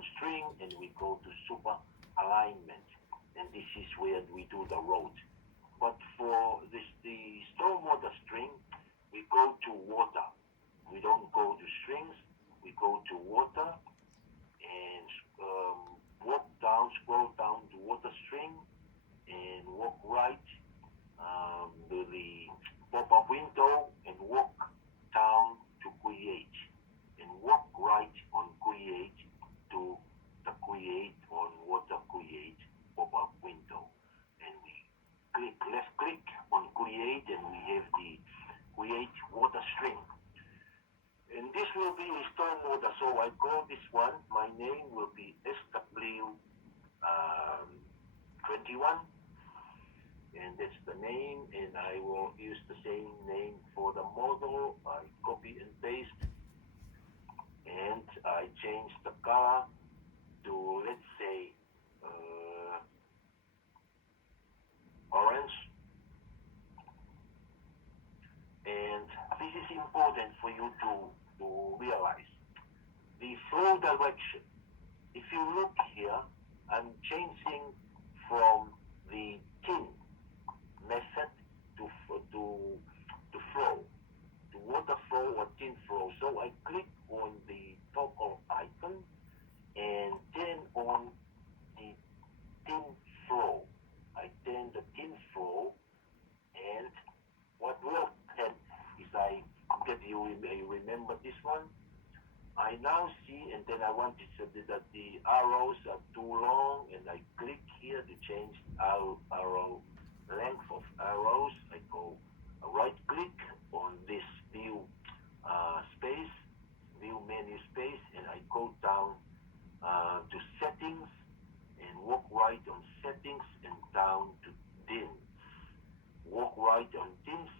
on string, and we go to super alignment, and this is where we do the road. But for the stormwater string, we go to water. We don't go to strings. We go to water and walk down, scroll down to water string, and walk right to the pop-up window and walk down to create, and walk right on create to the create on water create pop-up window, and we left click on create, and we have the create water string. And this will be a stormwater, so I call this one, my name will be SW21, and that's the name, and I will use the same name for the model. I copy and paste, and I change the color to, let's say, orange. And this is important for you to realize. The flow direction. If you look here, I'm changing from the tin method to flow, to water flow or tin flow. So I click on the toggle icon and turn on the tin flow. I turn the tin flow, and what will happen is you remember this one. I now see, and then I want that the arrows are too long, and I click here to change arrow length of arrows. I go right click on this view space, view menu space, and I go down to settings and walk right on settings and down to DIMS. Walk right on DIMS,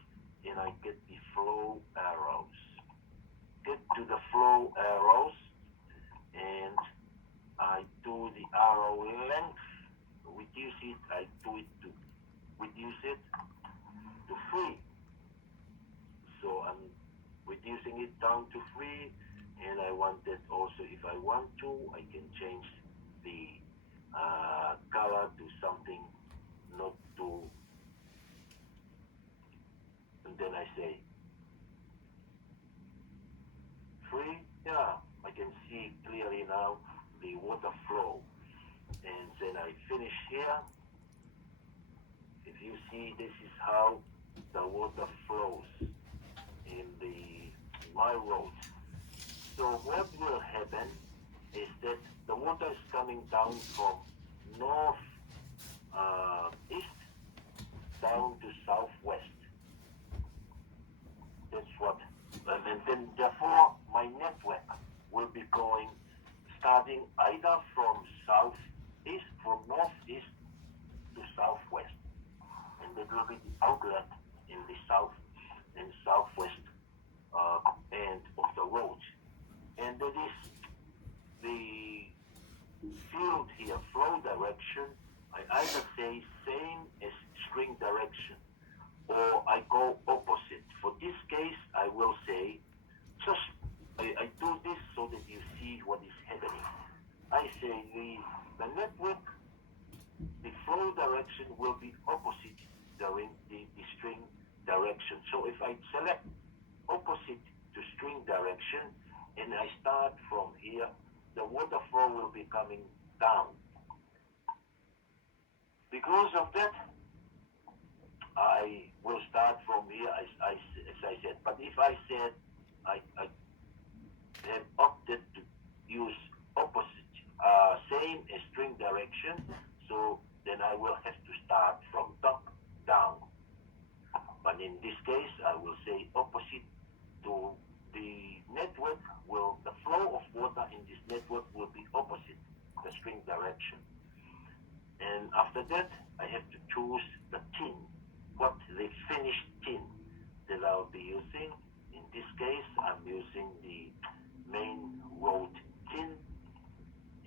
and I get the flow arrows. Get to the flow arrows, and I do the arrow length, reduce it, I do it to reduce it to 3. So I'm reducing it down to 3, and I want that also, if I want to, I can change the color to something not too, and then I say 3, yeah, I can see clearly now the water flow. And then I finish here. If you see, this is how the water flows in my road. So what will happen is that the water is coming down from north east down to southwest. That's what, and then therefore my network will be going starting either from southeast, from northeast to southwest, and there will be the outlet in the south and southwest end of the road, and that is the field here, flow direction. I either say same as string direction, or I go opposite. For this case, I will say, just I do this so that you see what is happening. I say the network, the flow direction will be opposite the string direction. So if I select opposite to string direction, and I start from here, the water flow will be coming down. Because of that, I will start from here, as I said. But if I said I have opted to use opposite, same as string direction, so then I will have to start from top down. But in this case, I will say opposite to the network. The flow of water in this network will be opposite the string direction. And after that, I have to choose the tin, what the finished tin that I'll be using. In this case, I'm using the main road tin,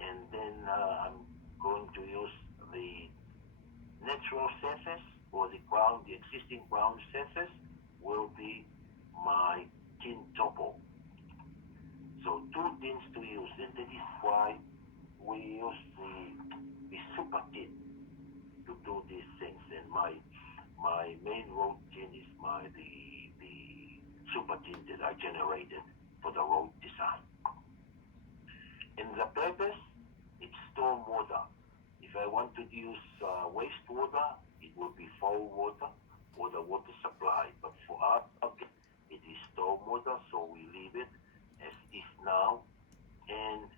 and then I'm going to use the natural surface, or the ground, the existing ground surface will be my tin topo. So 2 tins to use, and that is why we use the super tin to do these things, and my main routine is the super tin that I generated for the road design. And the purpose, it's storm water. If I want to use wastewater, it will be foul water or the water supply. But for us, it is storm water, so we leave it as is now. And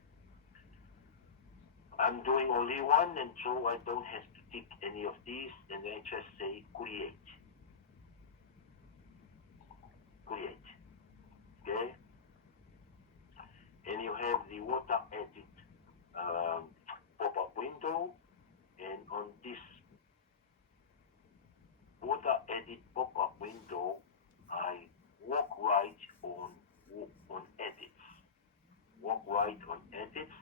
I'm doing only one, and so I don't have to tick any of these, and I just say create. Create. Okay? And you have the water edit pop-up window, and on this water edit pop-up window, I walk right on edits. Walk right on edits,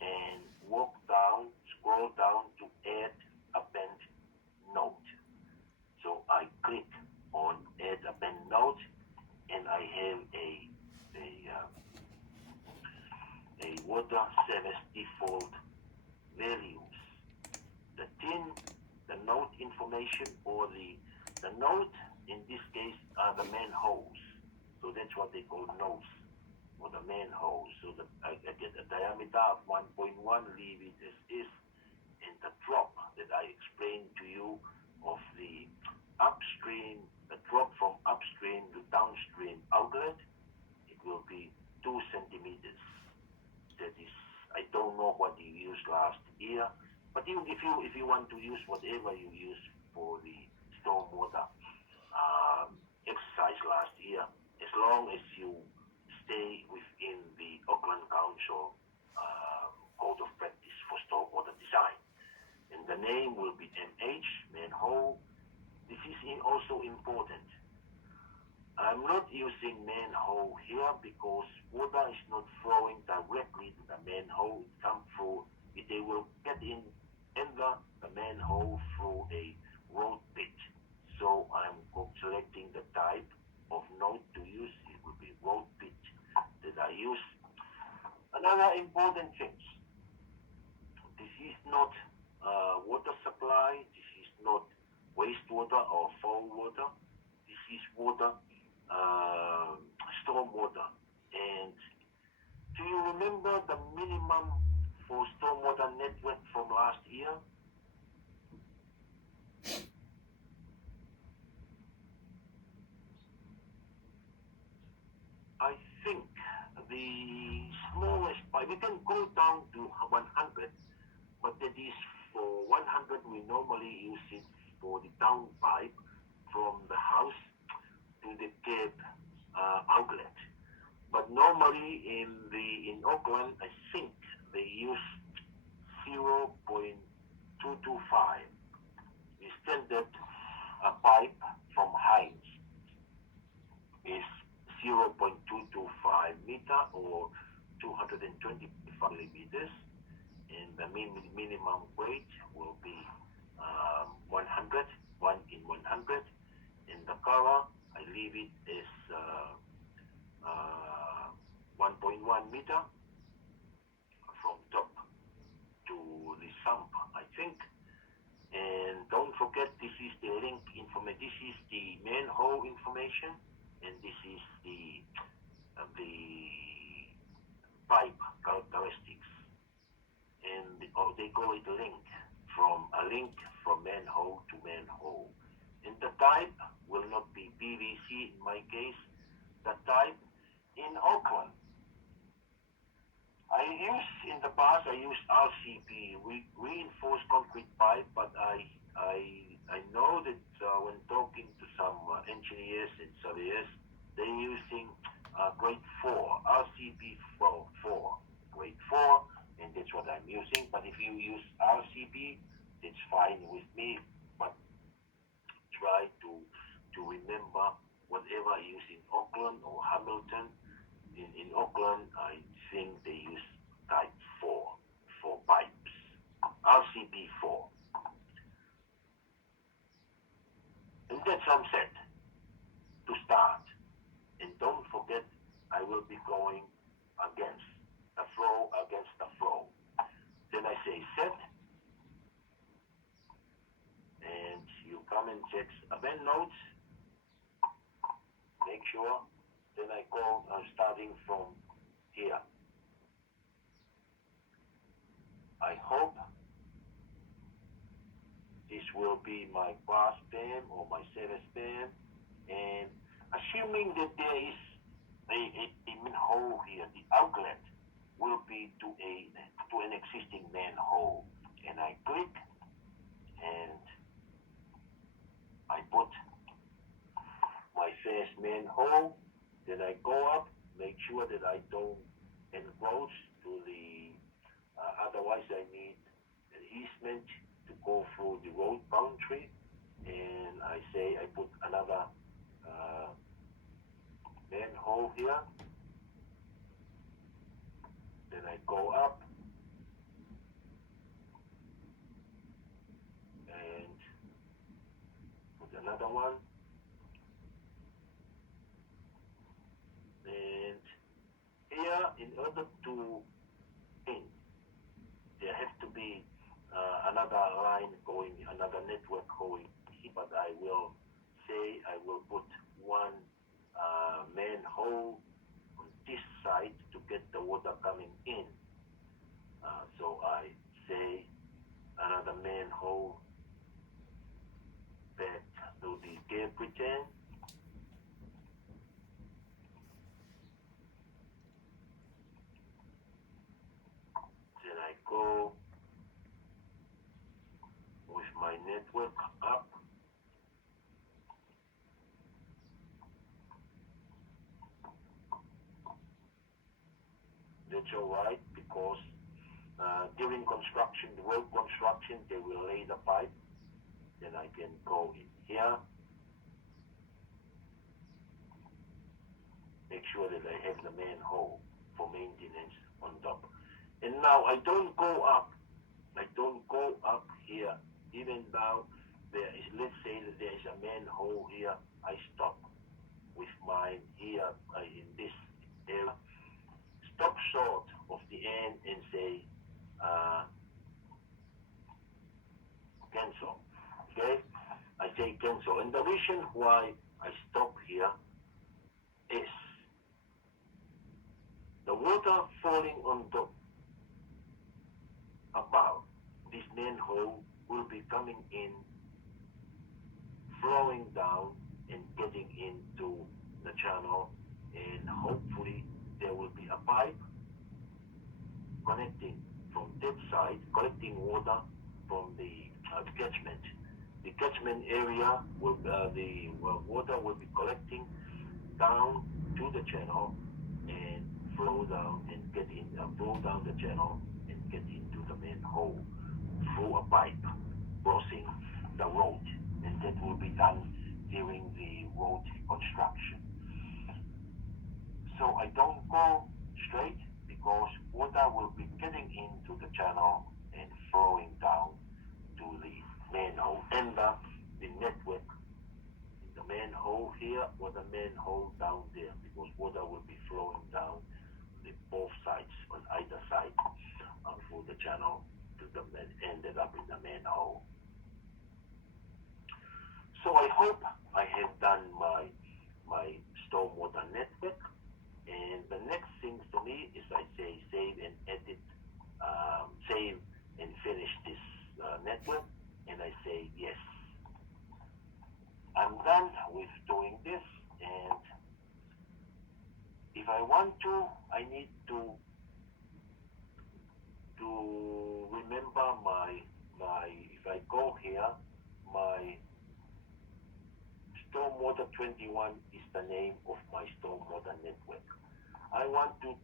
and walk down, scroll down to add append note. So I click on add append note, and I have a water service default values. The tin, the note information, or the note in this case are the manholes. So that's what they call notes, or the manholes. So I get a diameter of 1.1, leave it as is, and the drop that I explained to you of the upstream, the drop from upstream to downstream outlet, it will be 2 centimeters. That is, I don't know what you used last year, but even if you want to use whatever you use for the stormwater exercise last year, as long as you stay within the Auckland Council Code of Practice for Stormwater Design. And the name will be MH, manhole. This is also important. I'm not using manhole here because water is not flowing directly to the manhole. It comes through, they will get in the manhole through a road pit. So I'm selecting the type of node to use. It will be road pit that I use. Another important thing, this is not water supply. This is not wastewater or foul water. This is water, stormwater. And do you remember the minimum for stormwater network from last year? I think the smallest pipe, we can go down to 100, but that is for 100, we normally use it for the down pipe from the house to the cab outlet. But normally in Auckland, I think they use 0.225. The standard pipe from Heinz is 0.225 meter or 225 millimeters, and the minimum weight will be 100, 1 in 100. And the color, I leave it as 1.1 meter from top to the sump, I think. And don't forget, this is the link information. This is the manhole information, and this is the pipe characteristics. And they call it a link from manhole to manhole. And the type will not be PVC in my case. The type in Auckland, in the past I used RCP, reinforced concrete pipe, but I know that when talking to some engineers and surveyors, they're using grade 4, RCP 4, grade 4, and that's what I'm using. But if you use RCP, it's fine with me, but try to remember whatever I use in Auckland or Hamilton. In Auckland, I think they use type 4 for pipes, RCP 4. And that's I'm set to start. And don't forget, I will be going against the flow. checks event nodes, make sure, then I go starting from here. I hope this will be my bar span or my server span, and assuming that there is a manhole here, the outlet will be to an existing manhole, and I click and I put my first manhole, then I go up, make sure that I don't encroach to the, otherwise I need an easement to go through the road boundary, and I say I put another manhole here, then I go up and put another one, and here in order to in, there has to be another line going, another network going here, but I will say I will put one manhole on this side to get the water coming in. So I say another manhole back to the gap return. Then I go with my network up. That's alright, because during construction, the road construction, they will lay the pipe. Then I can go in here, make sure that I have the manhole for maintenance on top. And now I don't go up. I don't go up here. Even though there is, let's say that there is a manhole here, I stop with mine here in this area. Stop short of the end and say cancel. Okay? I say cancel. And the reason why I stop here is the water falling on top above this manhole will be coming in, flowing down and getting into the channel, and hopefully there will be a pipe connecting from that side, collecting water from the catchment. The catchment area will, the water will be collecting down to the channel and flow down and get in, flow down the channel and get into the manhole through a pipe crossing the road, and that will be done during the road construction. So I don't go straight, because water will be getting into the channel and flowing down to the manhole, and the network in the manhole here or the manhole down there, because water will be flowing down the both sides, on either side, through the channel to the ended up in the manhole. So I hope I have done my stormwater network, and the next thing to me is I say save and edit, save and finish this network, and I say yes. I'm done with doing this, and if I want to, I need to remember my if I go here, my Stormwater 21 is the name of my stormwater network. I want to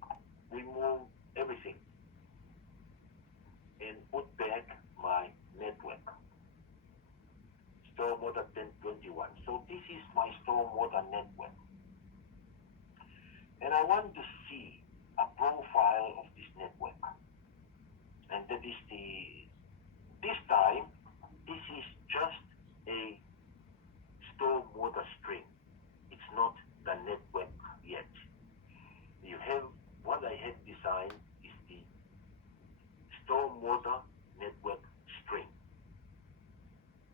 remove everything and put back my network, Stormwater 1021. So this is my stormwater network, and I want to see a profile of this network. And that is this time, this is just a stormwater string. It's not the network yet. You have, what I have designed is the stormwater network string,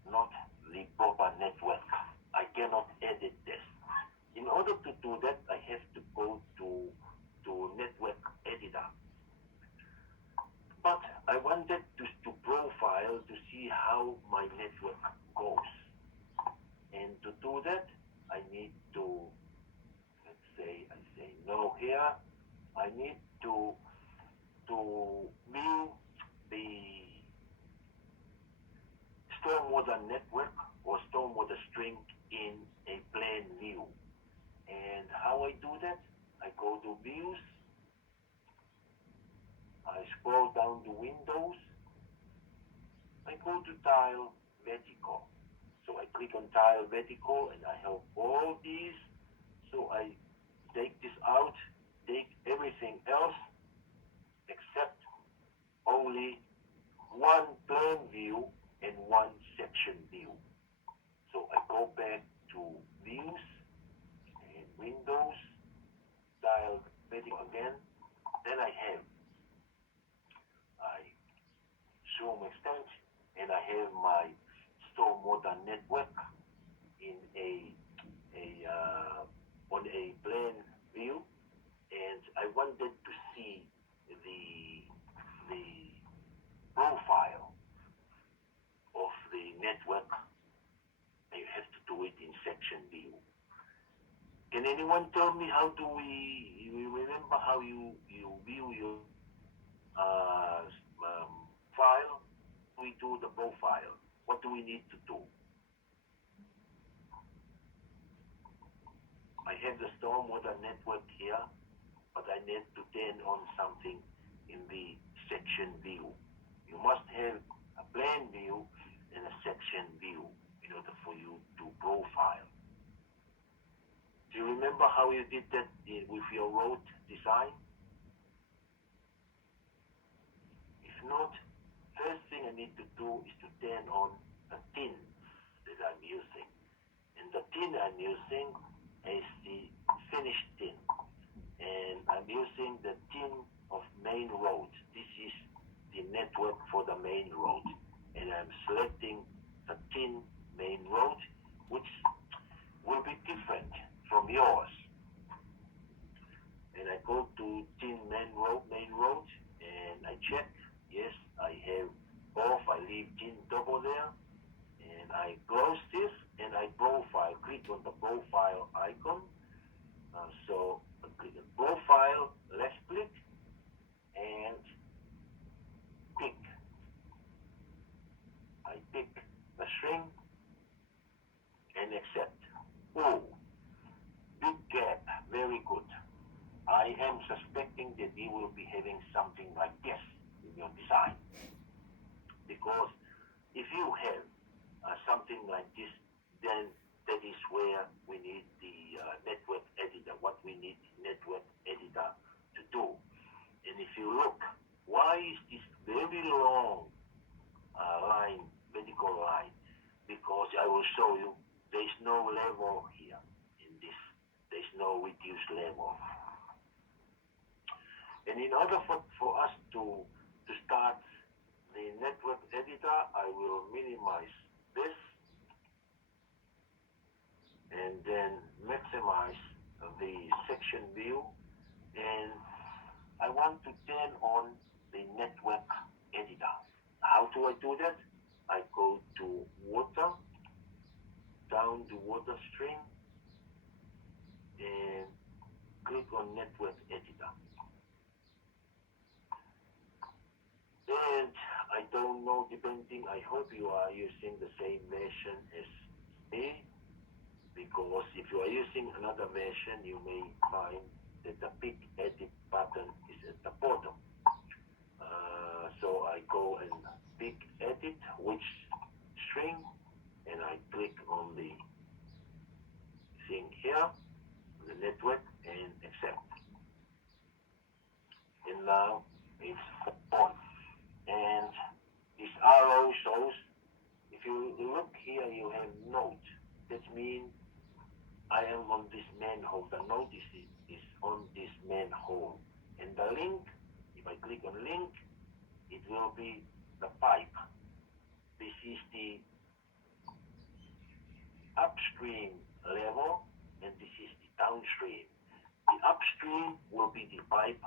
not the the proper network. I cannot edit this. In order to do that, I have to go to network editor. But I wanted to profile to see how my network goes. And to do that, I need to, let's say, I say no here. I need to view the stormwater network or stormwater string in a plain view. And how I do that? I go to views, I scroll down to Windows, I go to tile vertical. So I click on tile vertical and I have all these. So I take this out, take everything else except only one plane view and one section view. So I go back to views and Windows, tile vertical again. Then I zoom extend, and I have my stormwater network in on a plane view, and I wanted to see the profile of the network. You have to do it in section view. Can anyone tell me how do we remember how you view your file? We do the profile. What do we need to do? I have the stormwater network here, but I need to turn on something in the section view. You must have a plane view and a section view in order for you to profile. Do you remember how you did that with your road design? If not, first thing I need to do is to turn on the tin that I'm using. And the tin I'm using is the finished tin. And I'm using the tin of main road. This is the network for the main road. And I'm selecting the tin main road, which will be different from yours. And I go to tin main road, and I check. Yes, I have off. I leave tin double there, and I close this, and I profile. Click on the profile icon. So I click on profile, left click, and pick. I pick the string and accept. Oh, big gap, very good. I am suspecting that we will be having something like this in your design. Because if you have something like this, then that is where we need the network editor, what we need network editor to do. And if you look, why is this very long line, vertical line? Because I will show you there is no level here in this. There is no reduced level. And in order for us to start the network editor, I will minimize this and then maximize the section view, and I want to turn on the network editor. How do I do that? I go to water, down to water stream, and click on network editor. And I don't know, depending, I hope you are using the same version as me, because if you are using another version, you may find that the big edit button is at the bottom. So I go and pick edit, which string, and I click on the thing here, the network, and accept. And now it's on. And this arrow shows, if you look here, you have note. That means I am on this manhole. The notice is on this manhole. And the link, if I click on link, it will be the pipe. This is the upstream level, and this is the downstream. The upstream will be the pipe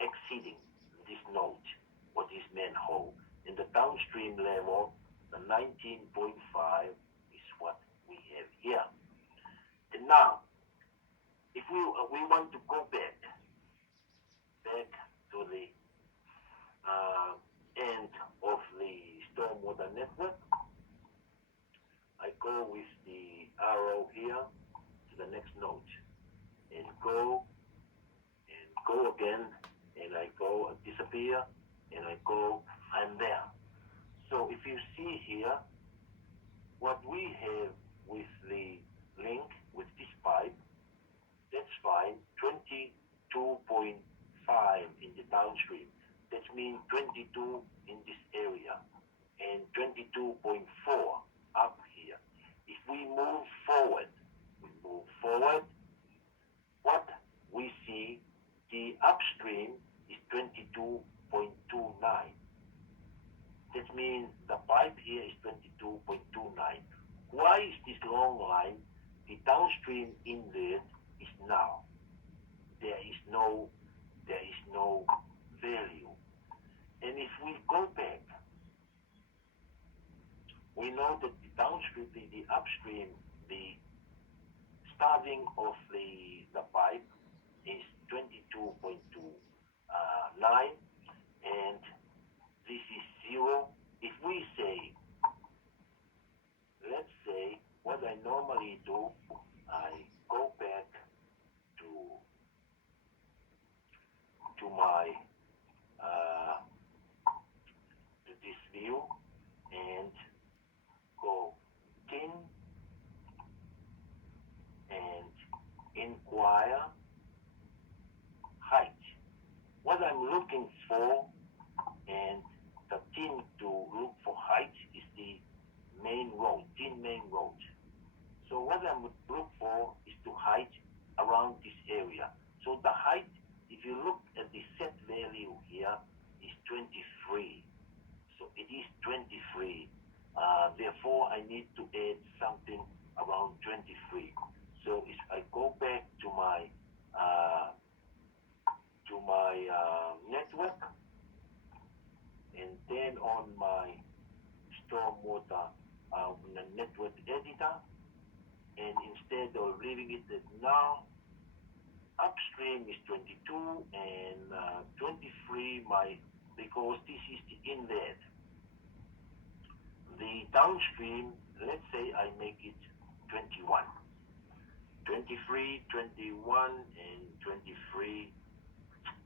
exceeding this node, or this manhole. In the downstream level, the 19.5 is what we have here. And now, if we want to go back to the end of the stormwater network, I go with the arrow here to the next node, and go again, and I go, disappear, and I go, I'm there. So if you see here, what we have with the link, with this pipe, that's fine, 22.5 in the downstream. That means 22 in this area, and 22.4 up here. If we move forward, what we see, the upstream is 22.29. That means the pipe here is 22.29. Why is this long line? The downstream inlet is now. There is no value. And if we go back, we know that the downstream, the upstream, the starting of the pipe is 22.29, and this is 0. If we say, let's say, what I normally do, I go back to my to this view and go in and inquire height. What I'm looking for, and the thing to look for height, is the main road, thin main road. So what I would look for is to height around this area. So the height, if you look at the set value here, is 23. So it is 23. Therefore, I need to add something around 23. So if I go back to my network, and then on my stormwater network editor, and instead of leaving it at now, upstream is 22 and 23 because this is the inlet. The downstream, let's say I make it 21. 23, 21, and 23.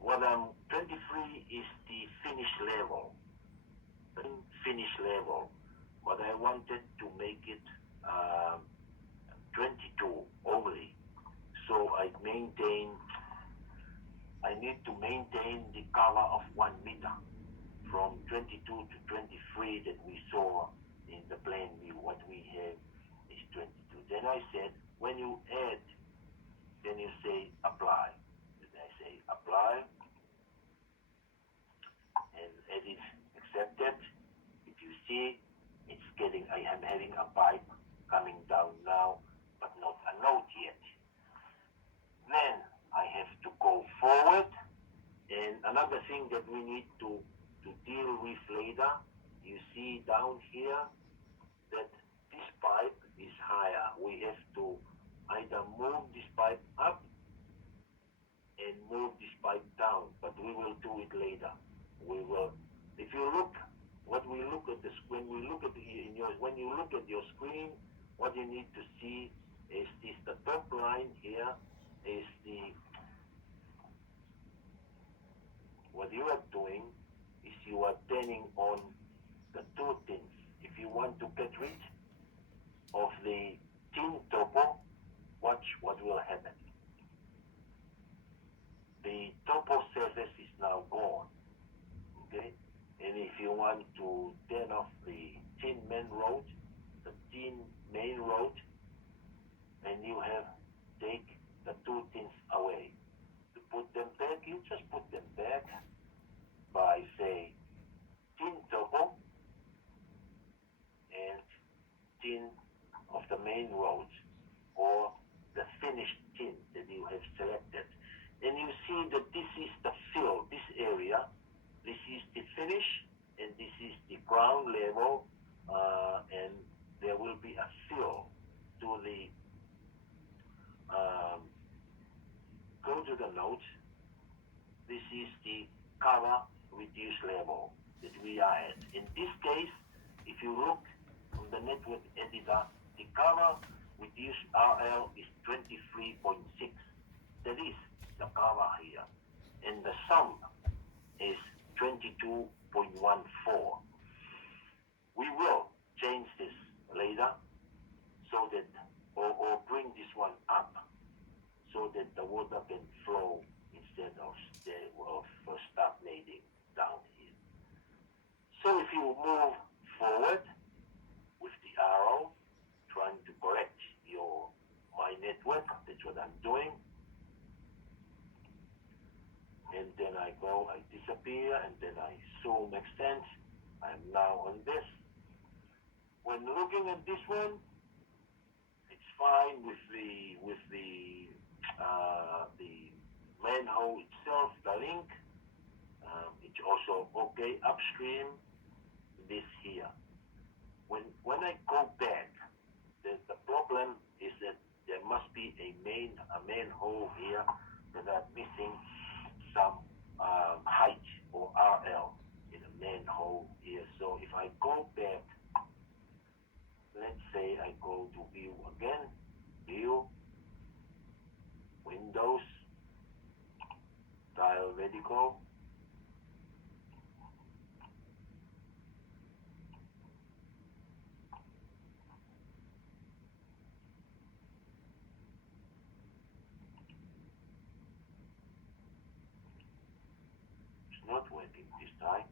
23 is the finish level. But I wanted to make it 22 only. So I need to maintain the cover of 1 meter from 22 to 23 that we saw in the plan view. What we have is 22. Then I said, when you add, then you say apply. Then I say apply, and edit accepted. If you see, it's getting, I am having a pipe coming down now, but not a node yet. Then I have to go forward, and another thing that we need to deal with later, you see down here that this pipe is higher. We have to either move this pipe up and move this pipe down, but we will do it later. We will. If you look, when you look at when you look at your screen, what you need to see is this. The top line here is what you are doing is you are turning on the 2 things. If you want to get rid of the thin topo, watch what will happen. The topo surface is now gone. Okay? And if you want to turn off the thin main road, and you have take the 2 things away. To put them back, you just put them back by say thin topo and thin main road or the finished tin that you have selected. And you see that this is the fill, this area, this is the finish, and this is the ground level, and there will be a fill to the, go to the note. This is the cover reduce level that we are at. In this case, if you look on the network editor, the cover reduce RL is 23.6. That is the cover here. And the sum is 22.14. We will change this later so that, or bring this one up so that the water can flow instead of stagnating down here. So if you move forward with the arrow, trying to correct my network, that's what I'm doing. And then I go, I disappear, and then I zoom extend. I'm now on this. When looking at this one, it's fine with the manhole itself, the link. It's also okay upstream. This here. When I go back, the problem is that there must be a manhole here that I'm missing some height or RL in a manhole here. So if I go back, let's say I go to view again, view, Windows, dial radical. It's not working this time.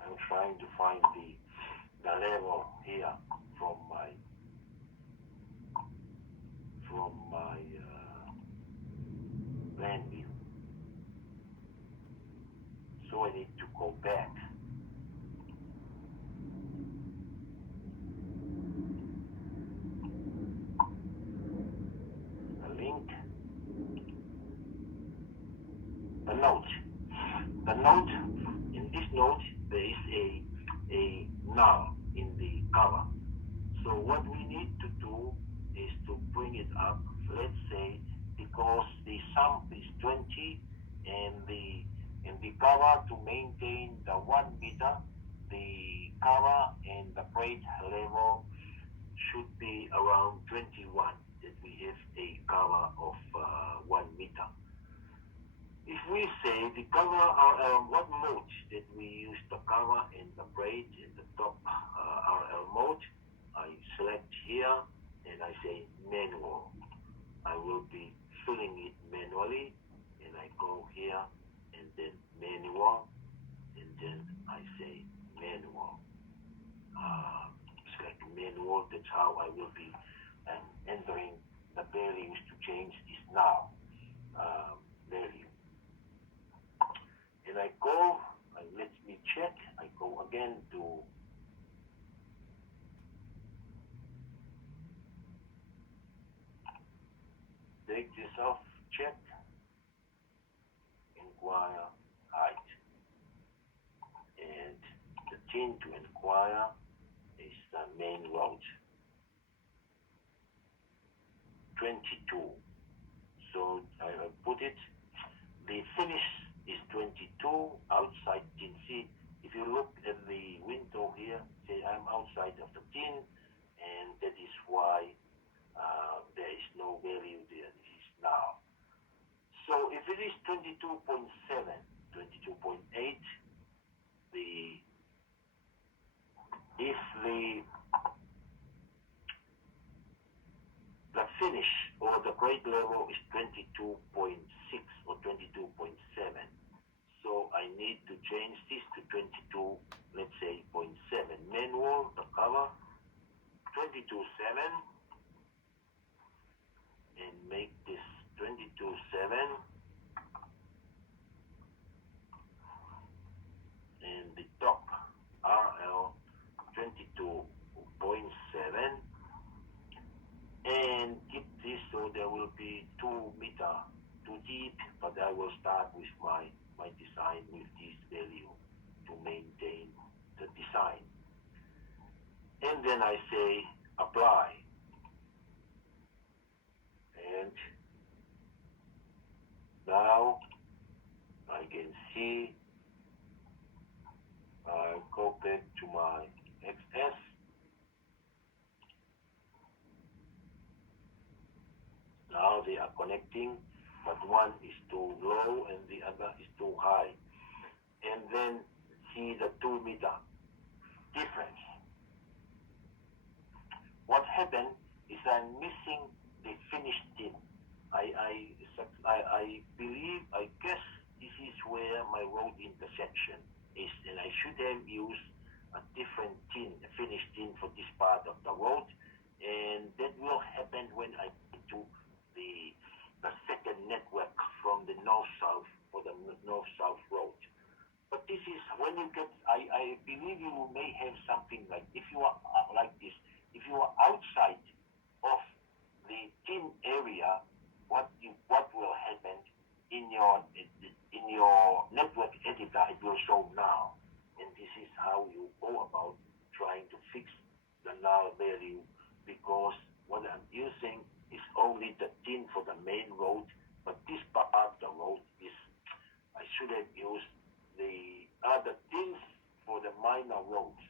I'm trying to find the level here from my plan view. So I need to go back. The link, the note. The note, in this note, there is a null in the cover. So what we need to do is to bring it up, let's say, because the sum is 20 and the cover to maintain the 1 meter, the cover and the braid level should be around 21, that we have a cover of 1 meter. If we say the cover, what mode that we use the cover and the braid in the top RL mode, I select here and I say manual. I will be filling it manually, and I go here and then manual, and then I say manual. Select manual, that's how I will be entering the values to change this now value. And I go, let me check, I go again to take this off, check, inquire height. And the thing to inquire is the main road, 22. So I put it, the finish is 22, outside tin. See, if you look at the window here, say I'm outside of the tin, and that is why there is no value there. This is now. So if it is 22.7, 22.8, if the finish or the grade level is 22.6 or 22.7. So I need to change this to 22, let's say, 0.7. Manual, the cover, 22.7, and make this 22.7, and the top RL 22.7, and keep this so there will be 2 meter too deep, but I will start with my design with this value to maintain the design. And then I say apply. And now I can see, I'll go back to my XS. Now they are connecting, but one is too low and the other is too high. And then see the 2 meter difference. What happened is I'm missing the finished tin. I believe, I guess this is where my road intersection is, and I should have used a different tin, a finished tin for this part of the road, and that will happen when I do the second network from the north-south for the north-south road. But this is when you get, I believe you may have something like, if you are like this, if you are outside of the tin area, what will happen in your network editor, it will show now. And this is how you go about trying to fix the null value, because what I'm using is only the tin for the main road, but this part of the road is, I should have used the other tins for the minor roads,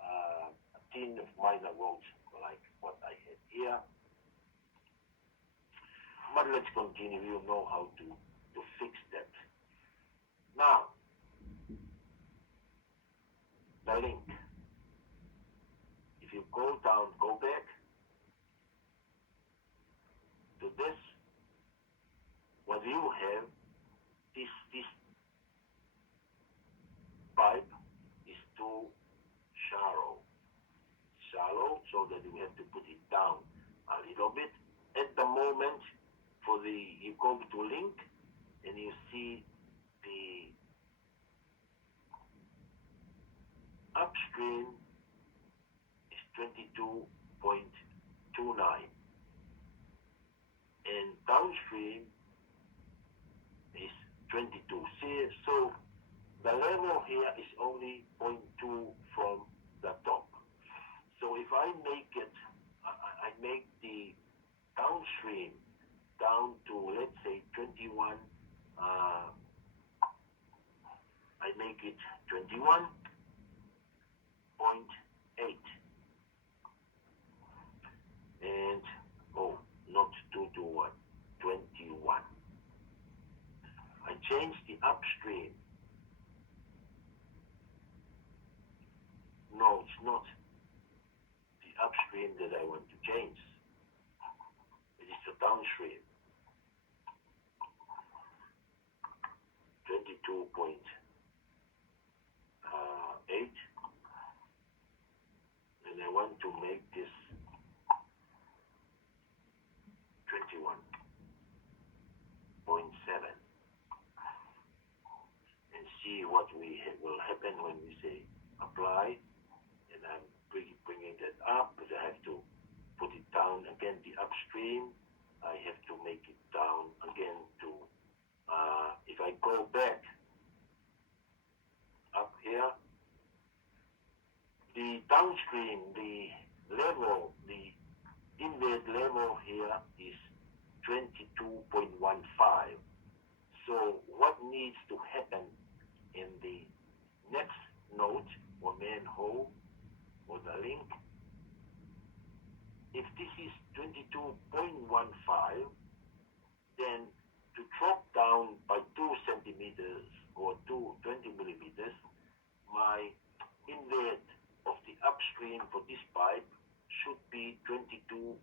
a tin of minor roads like what I have here. But let's continue, you know how to fix that. Now, the link. If you go down, go back to this, what you have, this pipe is too shallow, so that you have to put it down a little bit. At the moment, you go to link, and you see the upstream is 22.29, and downstream is 22. See, so the level here is only 0.2 from the top. So if I make it, I make the downstream down to, let's say, 21, I make it 21.8, and not 221, 21. I change the upstream. No, it's not the upstream that I want to change. It is the downstream. 22.8, and I want to make this 21.7, and see what will happen when we say apply. And I'm bringing that up, but I have to put it down again. The upstream, I have to make it down again to, if I go back up here, the downstream, the level, the inlet level here is 22.15. So what needs to happen in the next node or manhole or the link, if this is 22.15, then to drop down by 2 centimeters or 20 millimeters, my inlet of the upstream for this pipe should be 22.7.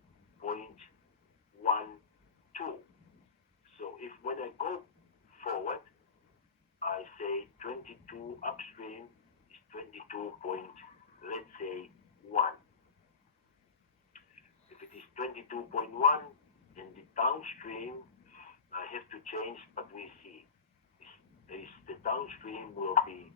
22 upstream is 22 point, let's say, 1. If it is 22.1 in the downstream, I have to change, but we see is the downstream will be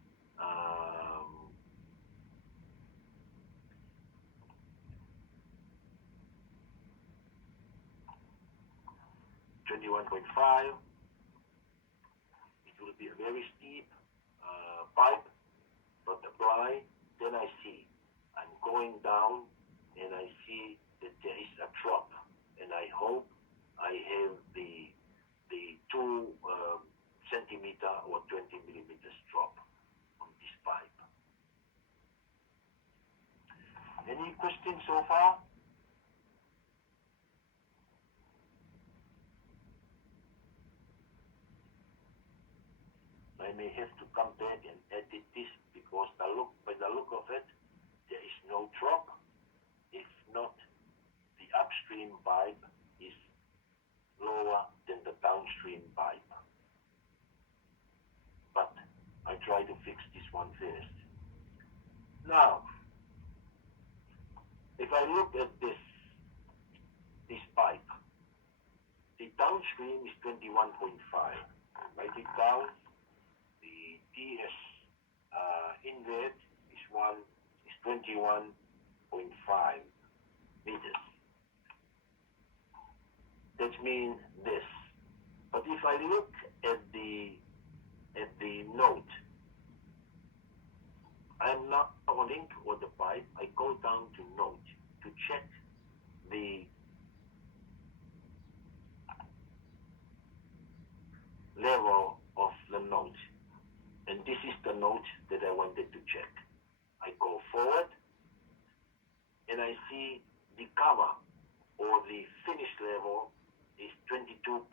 21.5. It will be a very steep pipe, but apply. Then I see I'm going down, and I see that there is a drop, and I hope I have the 2 centimeter or 20 millimeters drop on this pipe. Any questions so far? I may have to come back and edit this because by the look of it, there is no drop. If not, the upstream pipe is lower than the downstream pipe. But I try to fix this one first. Now, if I look at this pipe, the downstream is 21.5. Write it down. The DS inlet is 21.5 meters. That means this. But if I look at the note, I'm not on link with the pipe. I go down to note to check the level of the note. And this is the note that I wanted to check. I go forward, and I see the cover or the finish level is 22.7.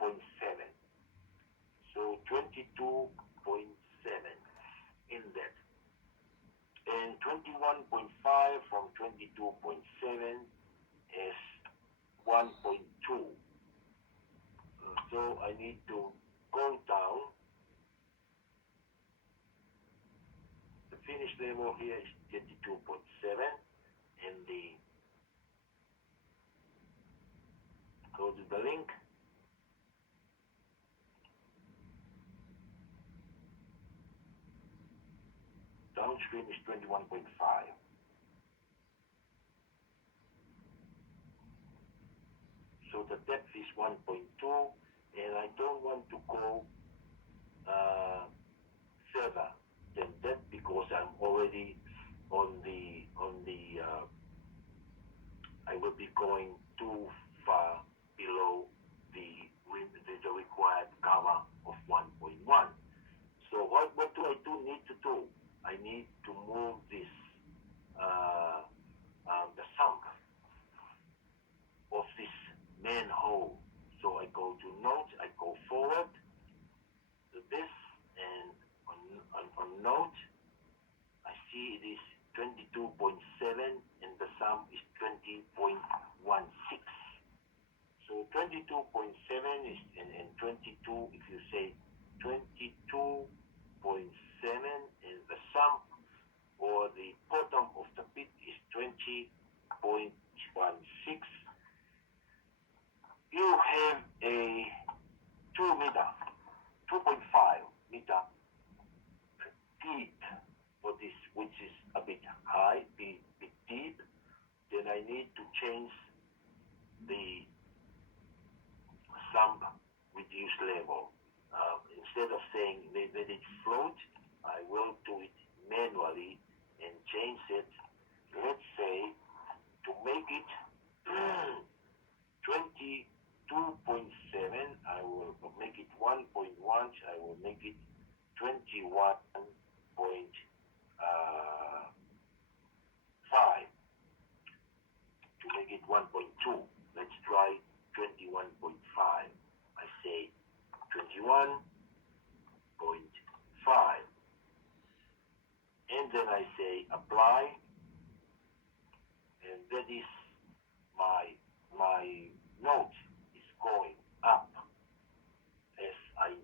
So 22.7 in that. And 21.5 from 22.7 is 1.2. So I need to go down. The finish level here is 22.7, and go to the link. Downstream is 21.5. So the depth is 1.2, and I don't want to go further than that because I'm already on the I will be going too far below the required cover of 1.1. So what do I need to do? I need to move this the sump of this manhole. So I go to note, I go forward to this, and on note, I see it is 22.7, and the sum is 20.16. So 22.7 is and 22. If you say 22.7, and the sum or the bottom of the pit is 20.16. You have a 2.5 meter deep for this, which is a bit high, bit deep. Then I need to change the sump reduce level. Instead of saying let it float, I will do it manually and change it. Let's say to make it 22.7, I will make it 1.1, I will make it 21.5 to make it 1.2. Let's try 21.5. I say 21.5, and then I say apply, and that is my note is going up as I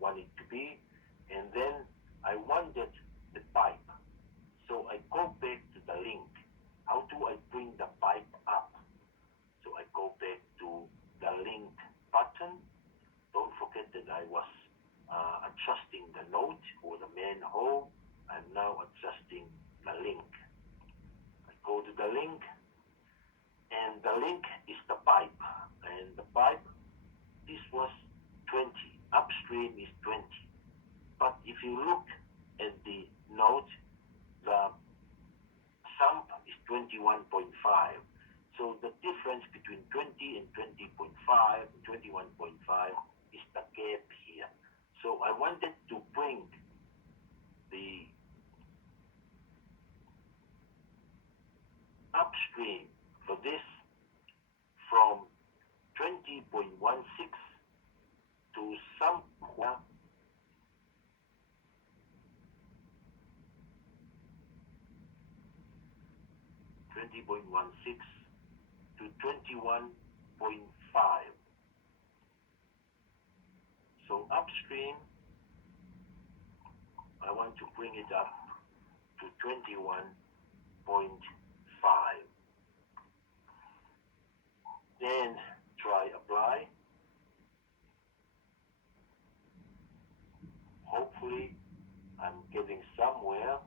want it to be, and then I wanted the pipe. So I go back to the link. How do I bring the pipe up? So I go back to the link button. Don't forget that I was adjusting the node or the manhole. I'm now adjusting the link. I go to the link, and the link is the pipe. And the pipe, this was 20. Upstream is 20. But if you look at the node, the sump is 21.5. So the difference between 20 and 20.5 and 21.5 is the gap here. So I wanted to bring the upstream for this from 20.16 to somewhere 20.16 to 21.5. So upstream, I want to bring it up to 21.5. Then try apply. Hopefully I'm getting somewhere.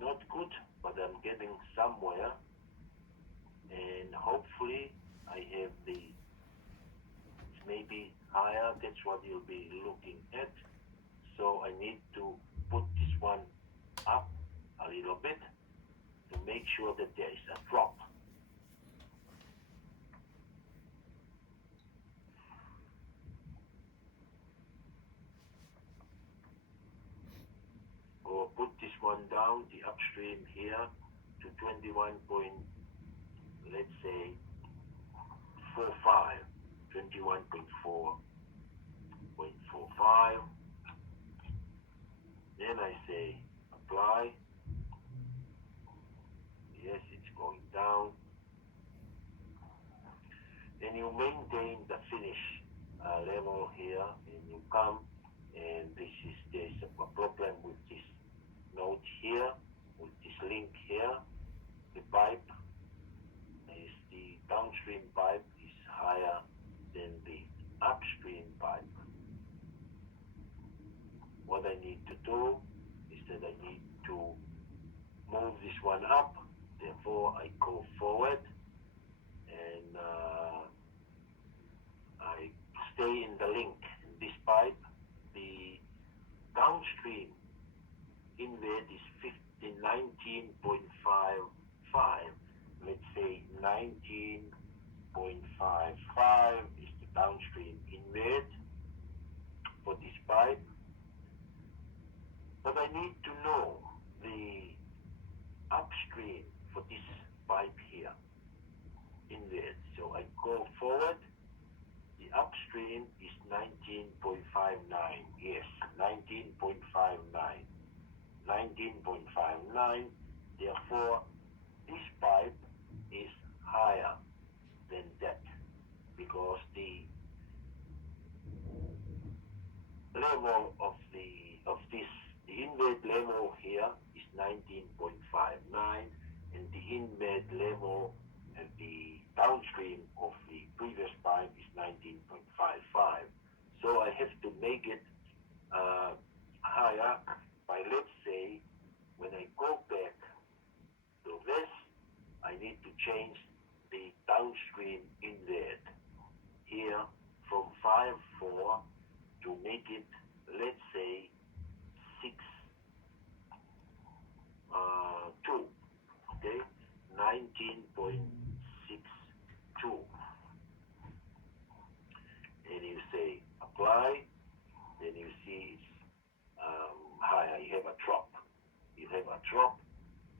Not good, but I'm getting somewhere. And hopefully I have the, maybe higher, that's what you'll be looking at. So I need to put this one up a little bit to make sure that there is a drop. Or put this one down, the upstream here, to 21 point, let's say, 45, 21.4.45. Then I say apply. Yes, it's going down. Then you maintain the finish level here, and you come, and there's a problem with this node here, with this link here. The pipe is, the downstream pipe is higher than the upstream pipe. What I need to do is that I need to move this one up. Therefore, I go forward, and I stay in the link. In this pipe, the downstream inlet is 19.55. Let's say 19.55 is the downstream inlet for this pipe. But I need to know the upstream for this pipe here, inlet. So I go forward. The upstream is 19.59. Yes, 19.59. 19.59. Therefore, this pipe is higher than that, because the level of the inlet level here is 19.59, and the inlet level at the downstream of the previous pipe is 19.55. So I have to make it higher by, let's say, when I go back to this, I need to change the downstream inlet here from 5.4 to make it, let's say, 6.2. Okay, 19.62. And you say apply, then you see it's higher. You have a drop. You have a drop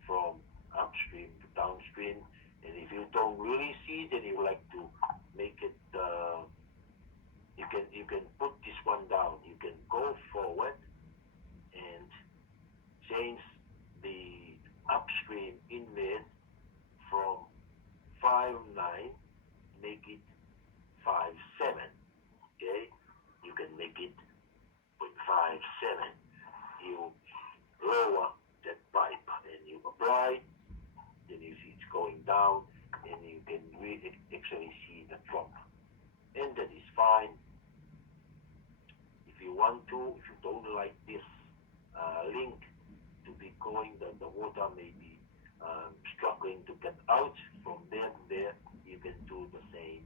from upstream to downstream. And if you don't really see, then you like to make it. You can put this one down. You can go forward and change the upstream inlet from 5.9, make it 5.7. Okay, you can make it 0.57. You lower that pipe and you apply, then you see it's going down and you can really actually see the drop. And that is fine. If you want to, if you don't like this link to be going, the water may be struggling to get out from there to there, you can do the same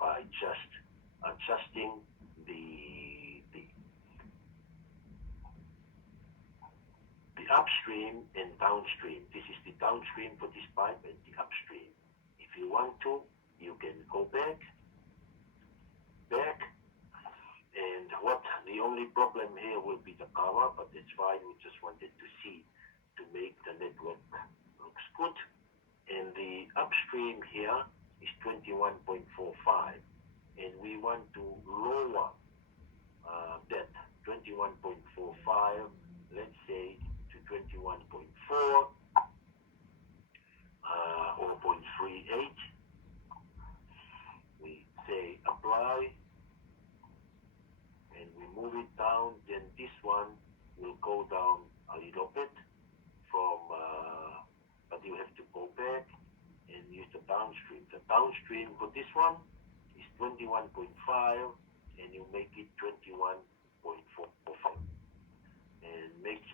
by just adjusting the upstream and downstream. This is the downstream for this pipe and the upstream. If you want to, you can go back, and what the only problem here will be the cover, but it's fine. We just wanted to see to make the network looks good. And the upstream here is 21.45, and we want to lower that 21.45, let's say, to 21.4 or 0.38. We say apply, and we move it down. Then this one will go down a little bit from, but you have to go back and use the downstream. The downstream for this one is 21.5, and you make it 21.45, and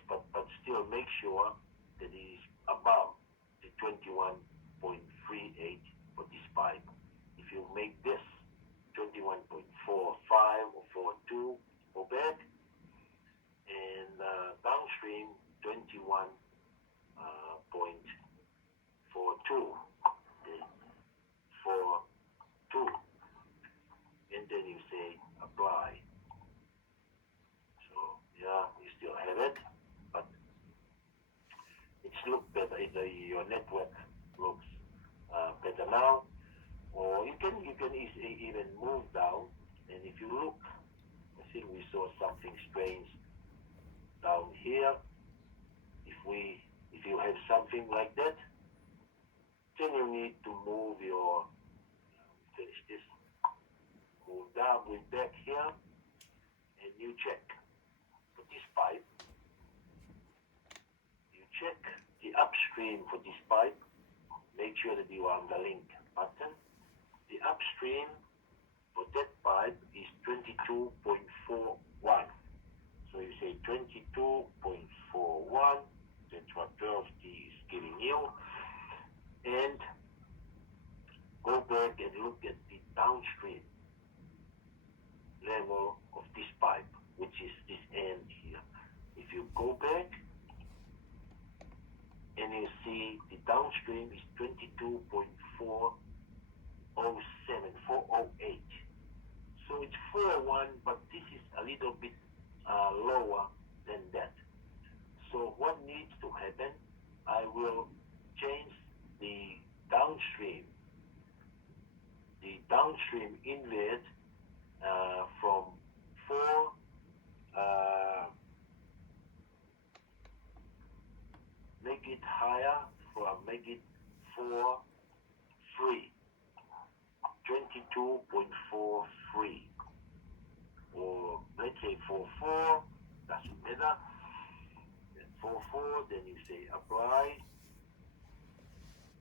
but still make sure that it is above the 21.38 for this pipe. If you make this 21.45 or 42, go back, and downstream 21.42, and then you say apply. So yeah, you still have it, but it's look better. Your network looks better now. Or you can even move down, and if you look, I think we saw something strange down here. If you have something like that, then you need to move your, finish this, move down with back here, and you check for this pipe. You check the upstream for this pipe, make sure that you are on the link button. The upstream for that pipe is 22.41. So you say 22.41, that's what 12 is giving you. And go back and look at the downstream level of this pipe, which is this end here. If you go back and you see the downstream is 408. So it's 401, but this is a little bit lower than that. So what needs to happen? I will change the downstream inlet from 4, make it higher, make it 4.3. 22.43, or let's say 4.4, doesn't matter. Then 4.4, then you say apply.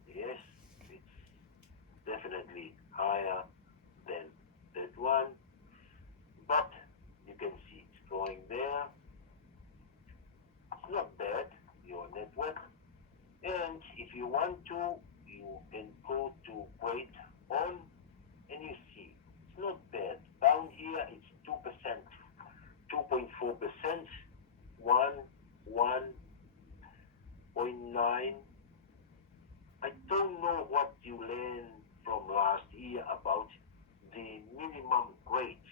Yes, it's definitely higher than that one, but you can see it's going there. It's not bad, your network. And if you want to, you can go to grade on, and you see it's not bad. Down here it's 2%, 2.4%, 1.9. I don't know what you learned from last year about the minimum grade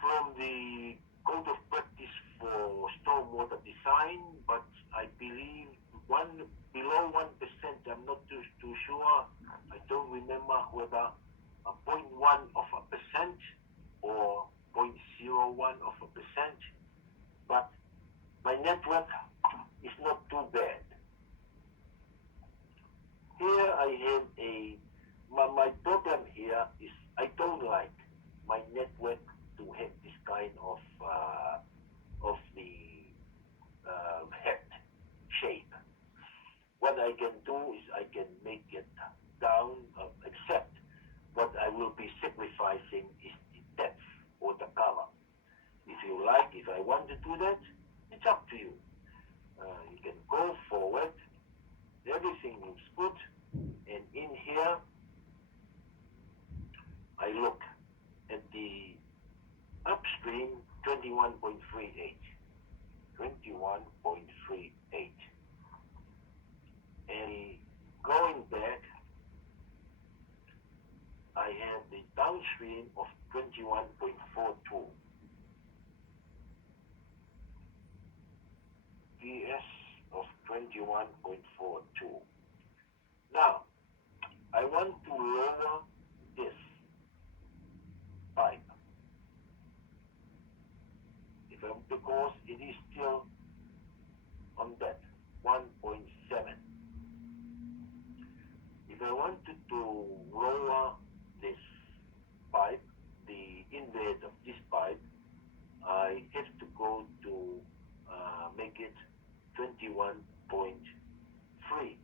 from the Code of Practice for Stormwater Design, but I believe below 1%, I'm not too sure. I don't remember whether a 0.1% or 0.01%, but my network is not too bad. Here I have my problem here is I don't like my network to have this kind of if I want to do that, it's up to you. You can go forward, everything looks good, and in here, I look at the upstream 21.38. 21.38. And going back, I have the downstream of 21.42. PS of 21.42. Now, I want to lower this pipe. Because it is still on that 1.7. If I wanted to lower this pipe, the inlet of this pipe, I have to go to make it 21.3.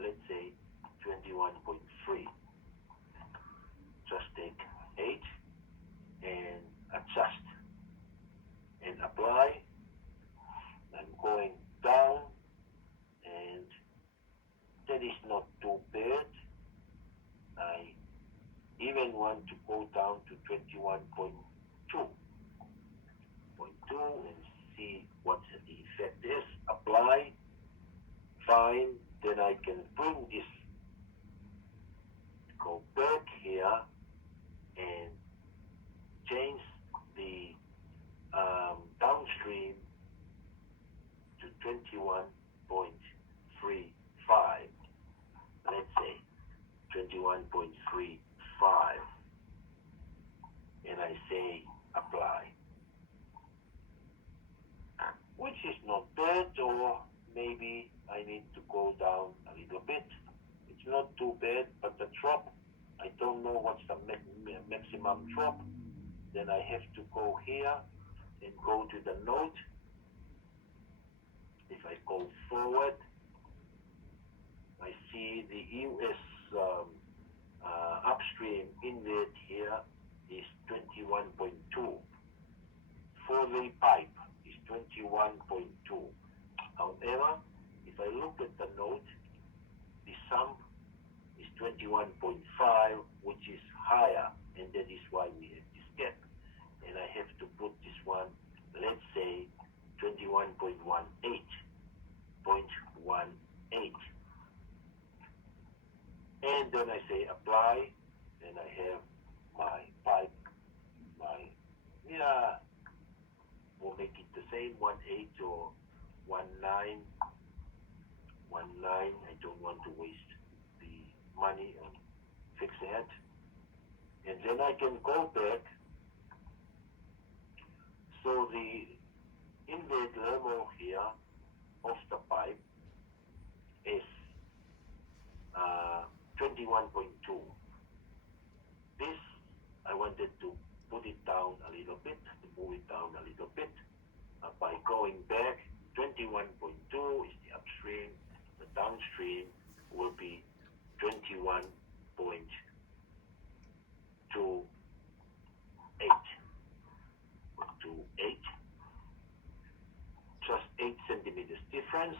Let's say 21.3. Just take 8 and adjust and apply. I'm going down, and that is not too bad. I even want to go down to 21.2 and see what the effect is. Apply, fine. Then I can bring this, go back here and change the downstream to 21.35. Let's say 21.35, and I say apply, which is not bad, or maybe I need to go down a little bit. It's not too bad, but the drop, I don't know what's the maximum drop. Then I have to go here and go to the node. If I go forward, I see the US upstream inlet here is 21.2. For the pipe is 21.2. However, if I look at the node, the sum is 21.5, which is higher, and that is why we have this gap. And I have to put this one, let's say 21.18. And then I say apply, and I have my pipe, we'll make it the same, 1.8 or 1.9. 1.9, I don't want to waste the money on fix that. And then I can go back. So the inlet level here of the pipe is 21.2. This, I wanted to put it down a little bit, to move it down a little bit. By going back, 21.2 is the upstream, the downstream will be 21.28. Just 8 centimeters difference.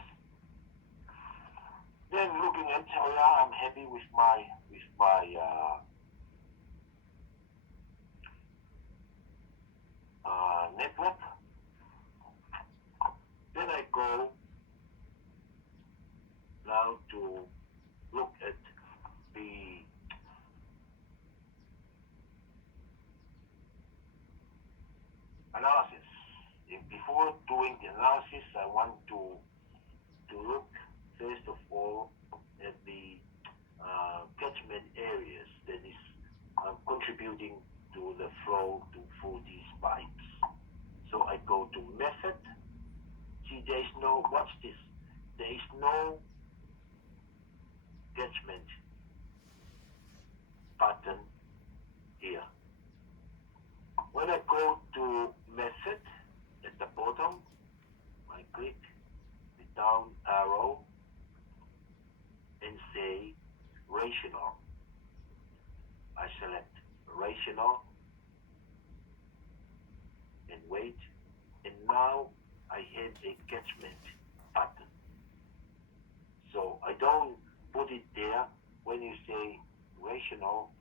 Then looking at, I'm happy with my network. Then I go now to look at the analysis. Before doing the analysis, I want to look first of all at the catchment areas that is contributing to the flow through these pipes. So I go to method. See, there is no, watch this, there is no catchment button here. When I go to method at the bottom, I click the down arrow and say rational. I select rational and wait, and now I have a catchment button. So I don't put it there when you say rational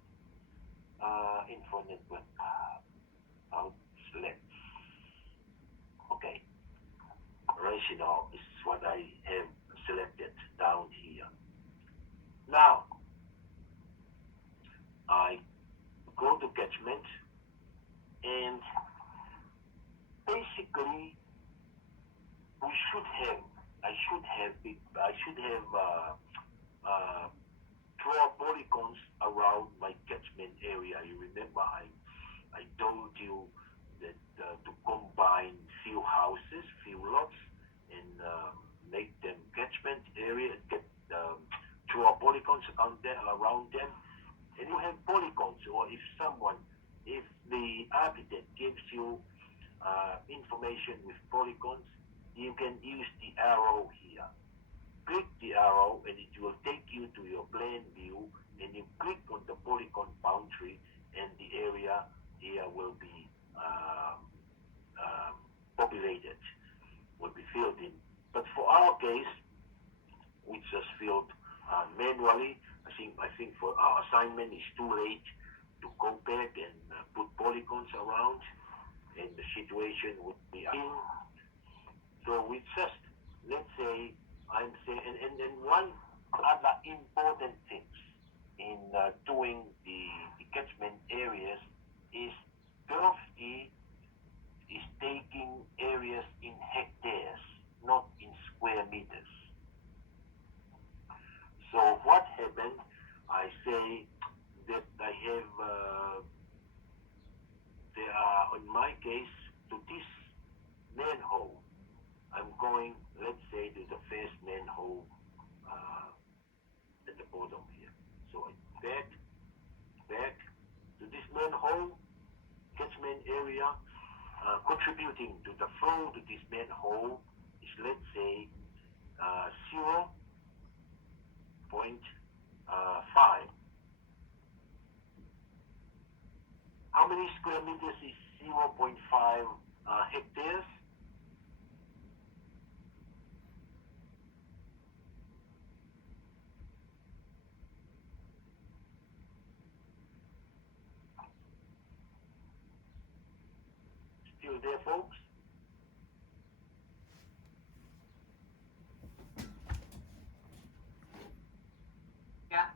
info network. I'll select. Okay, rational is what I have selected down here. Now I go to catchment, and basically I should have draw polygons around my catchment area. You remember I told you that to combine few houses, few lots, and make them catchment area, draw polygons around them, and you have polygons. Or if the architect gives you information with polygons, you can use the arrow here. Click the arrow and it will take you to your plan view, and you click on the polygon boundary and the area here will be populated, will be filled in. But for our case, we just filled manually. I think for our assignment it's too late to go back and put polygons around, and the situation would be in. So we just, let's say, I'm saying, and one other important things in doing the catchment areas is 12D is taking areas in hectares, not in square meters. So what happened, I say that I have, there are, in my case, to this manhole, I'm going, let's say, to the first manhole at the bottom here. So I back to this manhole, catchment area, contributing to the flow to this manhole is, let's say, 0.5. How many square meters is 0.5 hectares? Still there, folks? Yeah.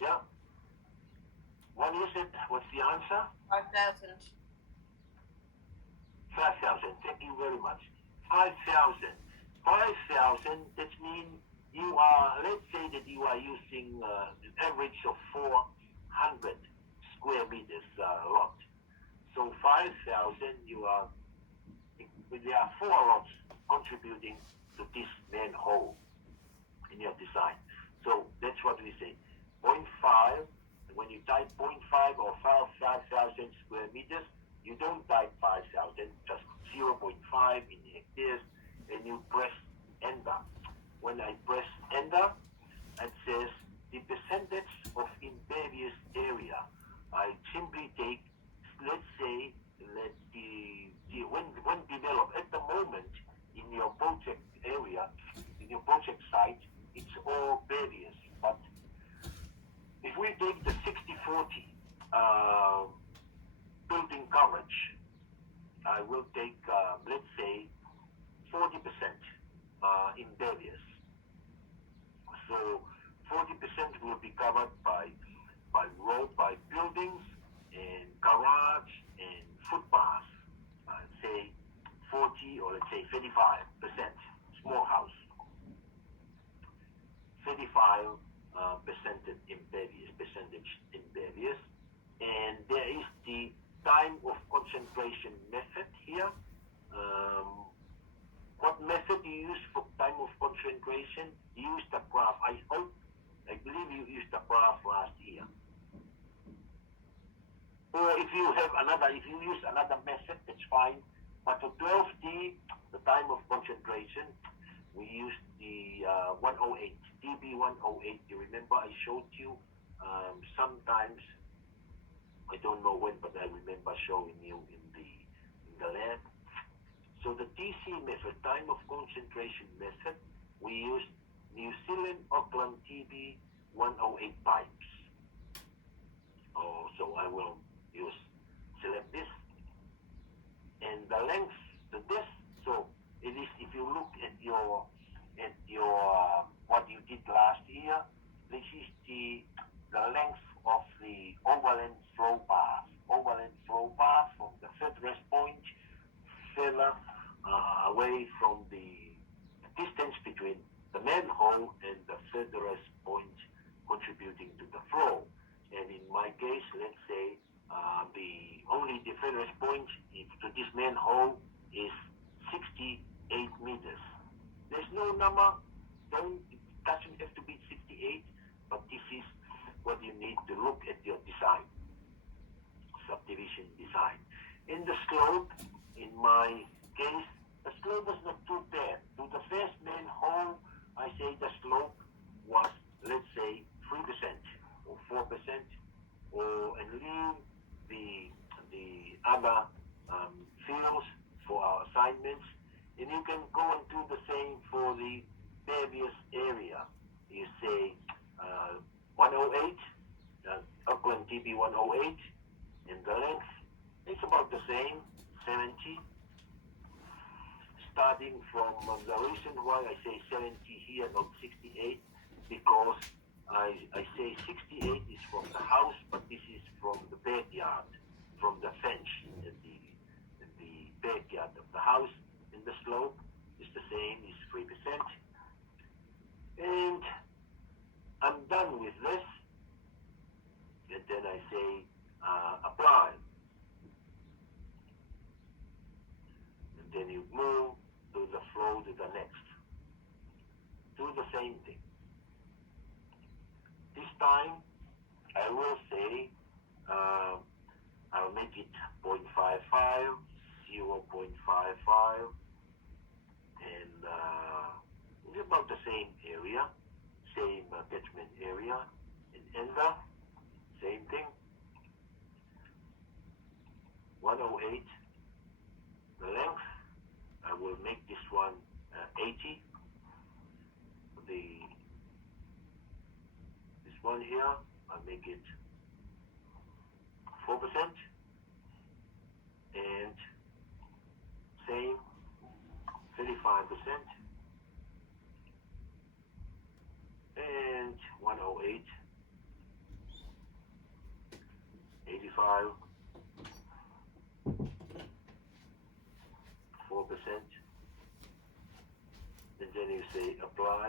Yeah. What is it? What's the answer? 5,000. 5,000. Thank you very much. 5,000. 5,000. That means you are. Let's say that you are using an average of 400 square meters lot. So 5,000. You are. There are 4 lots contributing to this manhole in your design. So that's what we say. 0.5. When you type 0.5 or 5,000 square meters, you don't type 5,000, just 0.5 in hectares, and you press enter. When I press enter, it says the percentage of impervious area. I simply take, let's say, that when developed at the moment in your project area, in your project site, it's all pervious. But if we take the 60-40 building coverage, I will take, let's say, 40% impervious. So 40% will be covered by buildings and garage and footpaths. Say 40 or let's say 35% small house. 35 percentage impervious, and there is the time of concentration method here. What method you use for time of concentration? You use the graph. I believe you used the graph last year. Or if you use another method, that's fine. But for 12D, the time of concentration, we use the 108, DB 108. You remember I showed you sometimes, I don't know when, but I remember showing you in the lab So the TC method, time of concentration method, we use New Zealand Auckland TB 108 pipes. So I will select this, and the length, this. So it is, if you look at your what you did last year, this is the length of the overland flow path. Overland flow path from the third rest point further away from the distance between the manhole and the third rest point contributing to the flow. And in my case, let's say the only difference point to this manhole is 68 meters. There's no number, it doesn't have to be 68, but this is what you need to look at your design, subdivision design. In the slope, in my case, the slope was not too bad. To the first manhole, I say the slope was, let's say, 3% or 4%, and leave the other fields for our assignments. And you can go and do the same for the previous area. You say 108, Auckland TB 108, and the length is about the same, 70. Starting from the reason why I say 70 here, not 68, because I say 68 is from the house, but this is from the backyard, from the fence in the backyard of the house. And the slope is the same, is 3%. And I'm done with this. And then I say apply. And then you move to the flow to the next. Do the same thing. This time, I will say, I'll make it 0.55, 0.55, and it's about the same area, same catchment area, and enter, same thing, 108, the length, I will make this one 80, this one here, I'll make it 4%, and same 35%, and 108, 85, 4%, and then you say apply,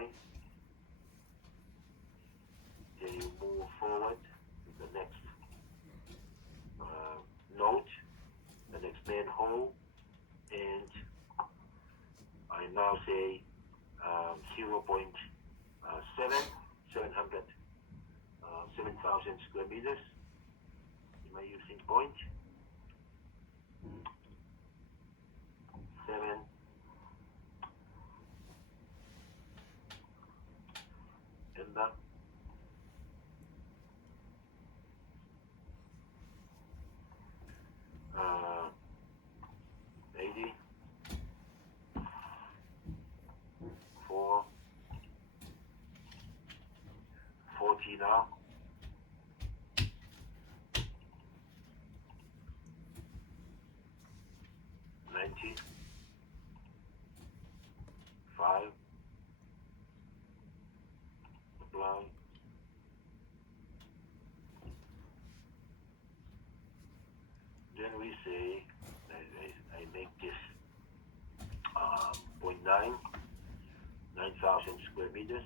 then you move forward to the next node, the next manhole, and I now say 7,000 square meters. Am I using point? 7, enter. Uh, 80, 4, 40 now. Five, apply, then we say I make this 9,000 square meters,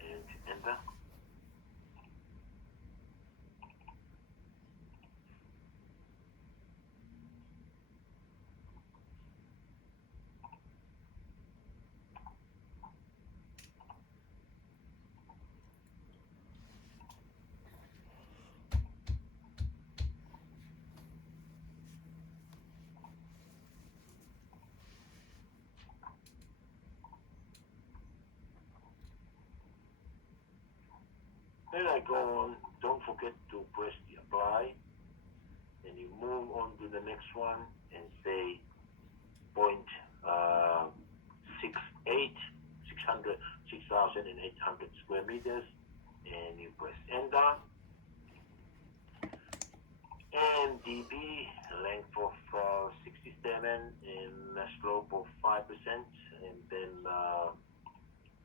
and enter. Then I go on, don't forget to press the apply, and and you move on to the next one and say point 6,800 square meters, and you press enter. And dB, length of 67 and a slope of 5%, and then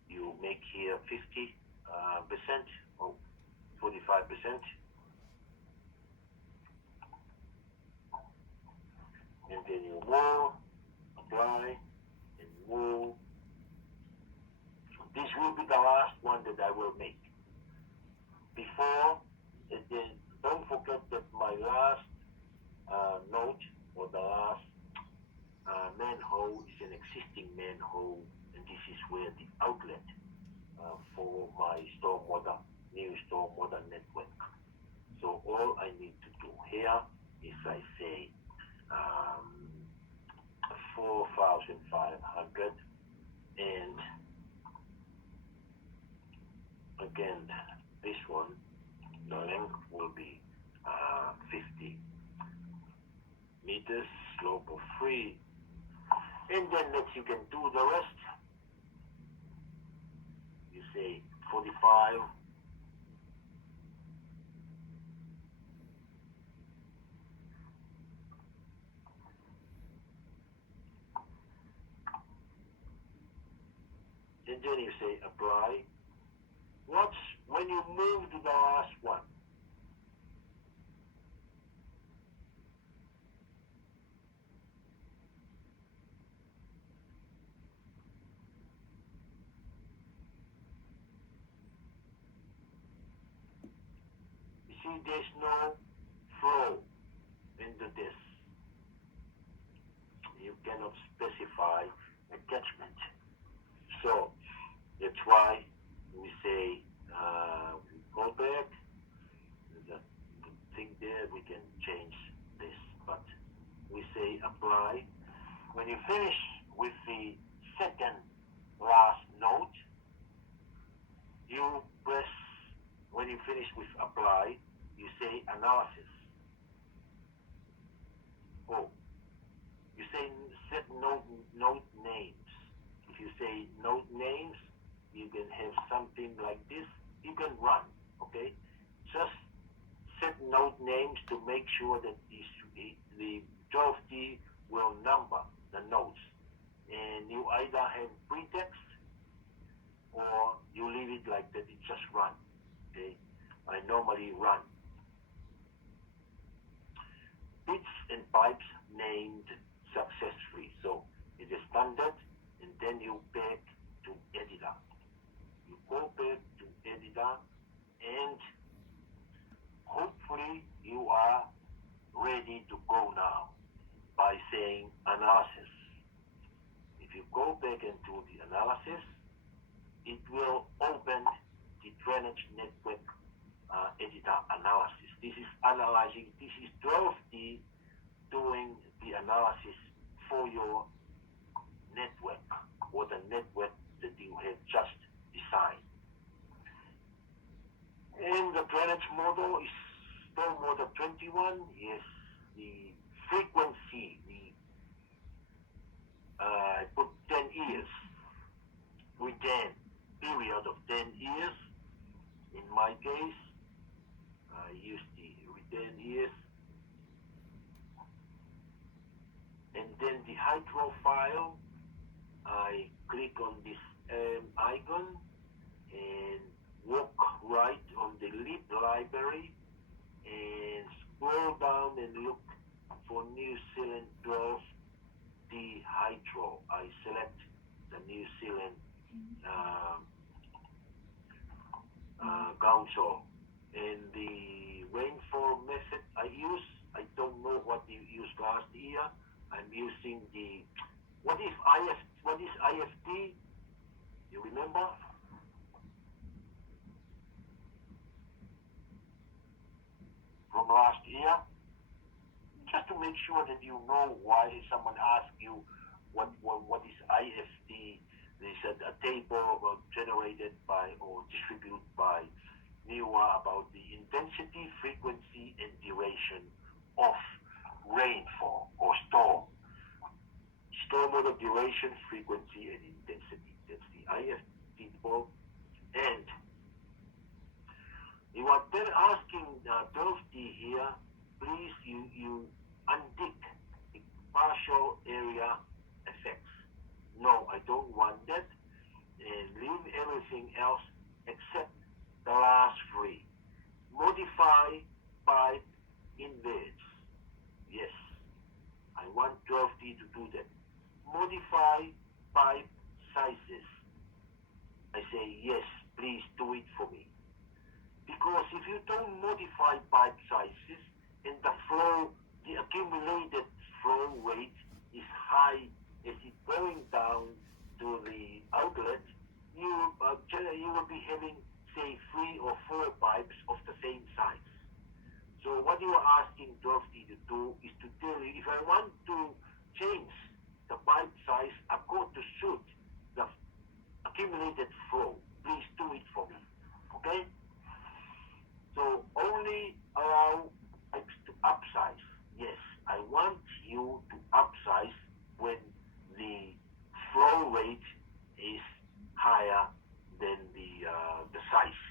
you make here 50% or 45%. And then you move, apply, and move. This will be the last one that I will make. Before, and then don't forget that my last node, or the last manhole, is an existing manhole, and this is where the outlet for my stormwater, new stormwater network. So all I need to do here is I say 4,500, and again this one, the length will be 50 meters, slope of 3, and then you can do the rest. You say 45, and then you say apply. Watch when you move to the last one. You see, there's no flow into this. You cannot specify a catchment. So that's why we say we go back. The thing there, we can change this, but we say apply. When you finish with the second last node, you press, when you finish with apply, you say analysis. Oh, you say set node names. If you say node names, you can have something like this. You can run, okay? Just set node names to make sure that the 12T will number the nodes. And you either have pretext or you leave it like that, it just run, okay? I normally run. Bits and pipes named successfully. So it is standard, and then you back to editor. You go back to editor, and hopefully you are ready to go now by saying analysis. If you go back into the analysis, it will open the drainage network editor analysis. This is analyzing, this is 12D doing the analysis for your network, or the network that you have just designed. And the drainage model is stormwater 21 is the frequency, I put 10 years, retain period of 10 years. In my case, I use the retain years. And then the hydro file, I click on this icon and walk right on the lib library and scroll down and look for New Zealand 12D hydro. I select the New Zealand council, and the rainfall method I use, I don't know what you used last year. I'm using the, what is IFT? You remember? From last year? Just to make sure that you know why someone asks you what is IFT. There's a table generated by or distributed by NIWA about the intensity, frequency, and duration of duration, frequency, and intensity. That's the IFT table. And you are then asking 12D here, please you untick the partial area effects. No, I don't want that. And leave everything else except the last three. Modify pipe invades. Yes, I want 12D to do that. Modify pipe sizes. I say yes, please do it for me. Because if you don't modify pipe sizes and the accumulated flow rate is high as it's going down to the outlet, you will be having, say, 3 or 4 pipes of the same size. So what you are asking 12D to do is to tell you, if I want to change the pipe size according to suit the accumulated flow, please do it for me. Okay? So only allow pipes to upsize. Yes, I want you to upsize when the flow rate is higher than the size,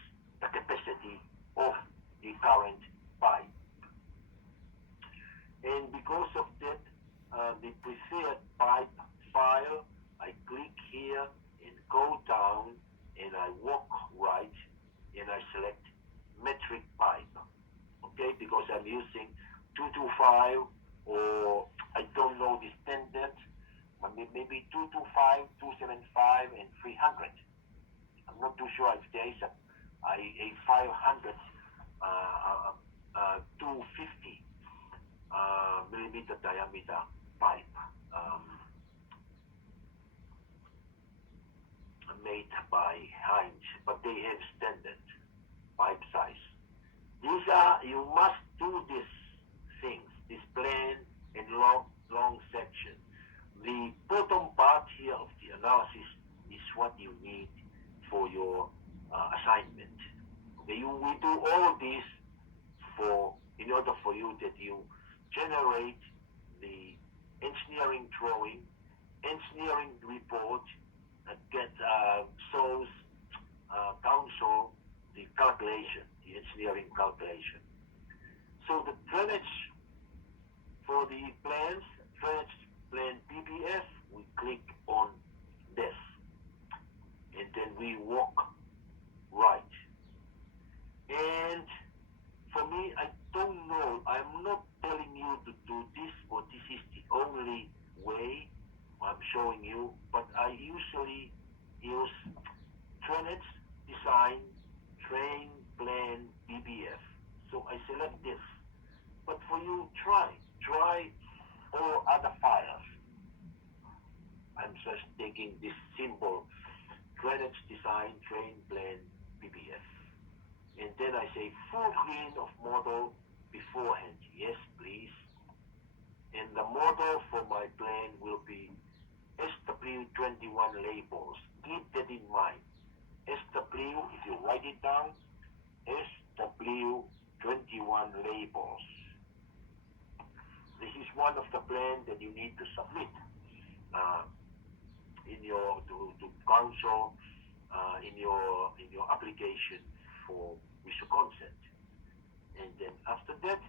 the capacity of the current pipe. And because of that, the preferred pipe file, I click here and go down and I walk right and I select metric pipe. Okay, because I'm using 225 or I don't know the standard, maybe 225, 275 and 300. I'm not too sure if there is a 500 250 millimeter diameter pipe made by Heinz, but they have standard pipe size. These are, you must do these things, this plain and long section. The bottom part here of the analysis is what you need for your assignment. Okay, we do all this in order for you that you generate the engineering drawing, engineering report, shows counsel the calculation, the engineering calculation. So the drainage for the plans, drainage plan PBF, we click on this, and then we walk right. And for me, I don't know, I'm not telling you to do this or this is the only way I'm showing you, but I usually use drainage design, train plan PBF. So I select this. But for you, try all other files. I'm just taking this simple drainage design, train plan PBF. And then I say full screen of model beforehand. Yes, please. And the model for my plan will be SW21 labels. Keep that in mind. SW, if you write it down, SW21 labels. This is one of the plans that you need to submit to council in your application for visual consent. And then after that,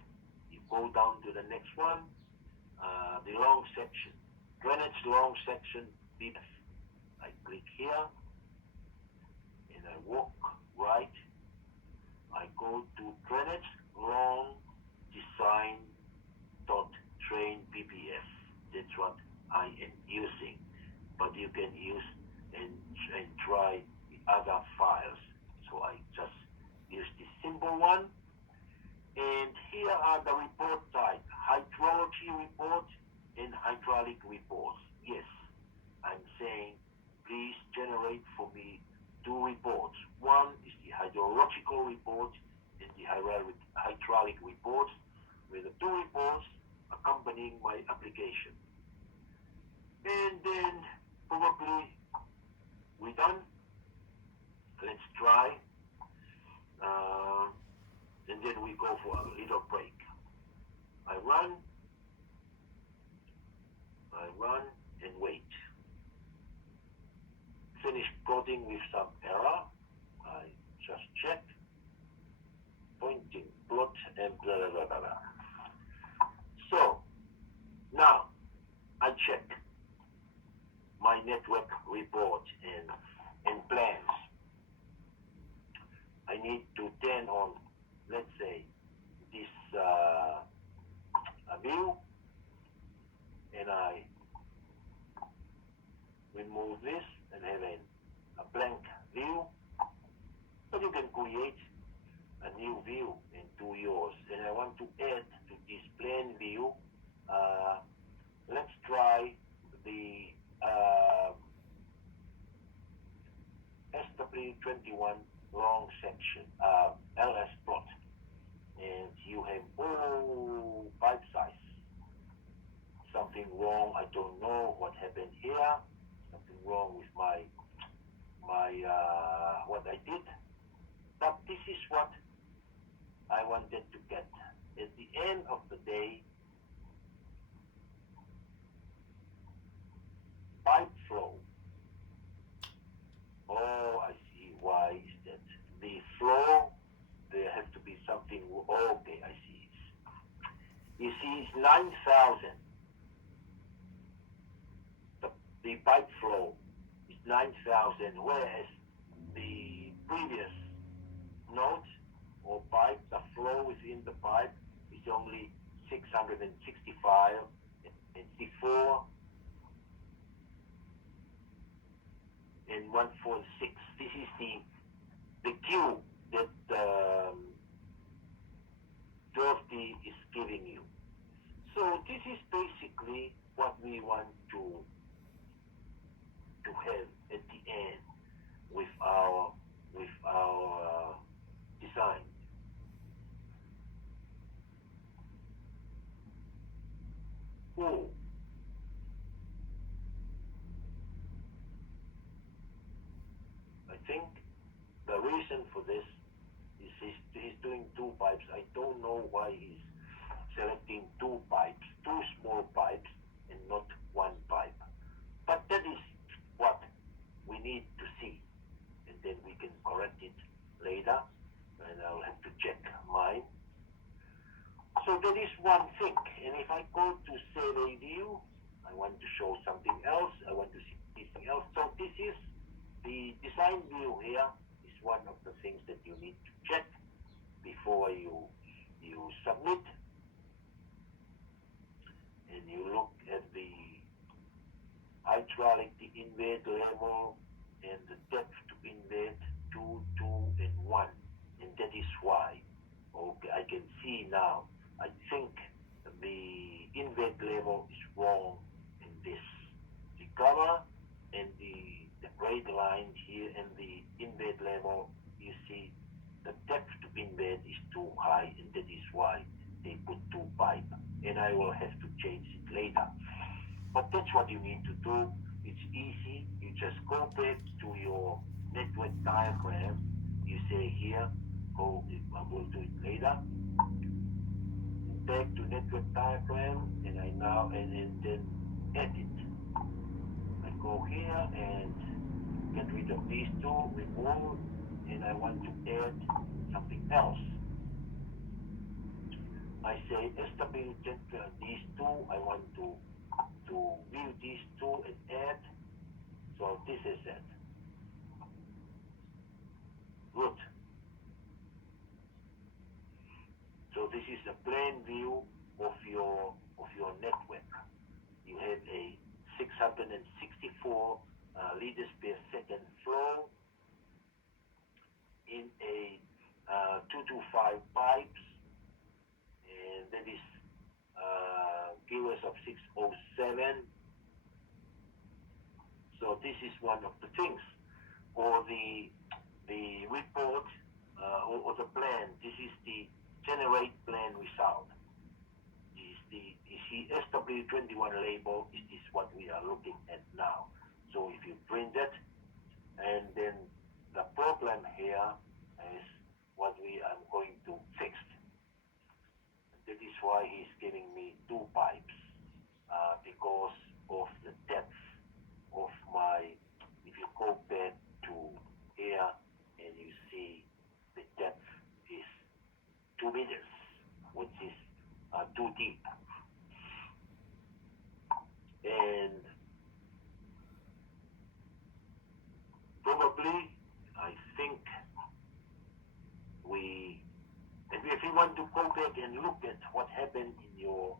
you go down to the next one, the long section, drainage long section PBF. I click here and I walk right. I go to drainage long design dot train PBF. That's what I am using, but you can use and try the other files. So I just use this simple one. And here are the report type: hydrology report and hydraulic reports. Yes, I'm saying please generate for me 2 reports. One is the hydrological report and the hydraulic report, with the 2 reports accompanying my application. And then probably we're done. Let's try. And then we go for a little break. I run and wait. something with some error. I just check, pointing, plot, and blah, blah, blah, blah, blah. So, now, I check my network report and plans. I need to turn on, let's say, this view, and I remove this and have a blank view. But you can create a new view into yours, and I want to add to this plan view. Let's try the SW21 long section, LS plot, and you have all pipe size. Something wrong, I don't know what happened here. Something wrong with my what I did. But this is what I wanted to get. At the end of the day, pipe flow. Oh, I see. Why is that? The flow, there has to be something. Okay, I see. You see, it's 9,000. The pipe flow is 9,000, whereas the previous node or pipe, the flow within the pipe is only 665 and 64 and 146. This is the Q that Dorothy is giving you. So this is basically what we want to have at the end with our design. Oh, I think the reason for this is he's doing two pipes. I don't know why he's selecting two pipes, two small pipes, and not one pipe. But that is what we need to see, and then we can correct it later, and I'll have to check mine. So that is one thing, and if I go to save a view, I want to show something else, I want to see something else. So this is the design view here, is one of the things that you need to check before you submit, and you look at the hydraulic, the invade level, and the depth to invade 2, 2, and 1, and that is why. Okay, I can see now. I think the invade level is wrong in this. The cover and the red line here and the invade level, you see the depth to invade is too high, and that is why they put two pipe, and I will have to change it later. But that's what you need to do. It's easy. You just go back to your network diagram. You say here, I will do it later. Back to network diagram, and and then edit. I go here and get rid of these two, remove, and I want to add something else. I say SW these two, I want to view these two and add. So this is it. Good. So this is a plain view of your network. You have a 664 liters per second flow in a 225 pipes, and that is QS of 607. So this is one of the things, or the report or the plan. This is the generate plan result. Is the SW21 label. Is this what we are looking at now? So if you print it, and then the problem here is what we are going to fix. That is why he's giving me two pipes, because of the depth of my. If you go back to want to go back and look at what happened in your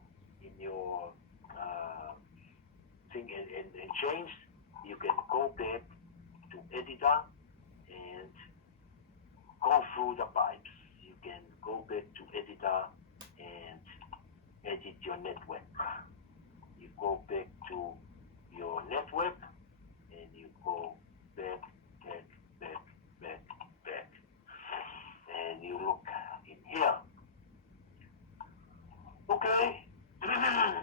thing and change, you can go back to editor and go through the pipes. You can go back to editor and edit your network. You go back to your network and you go back, and you look in here. Okay.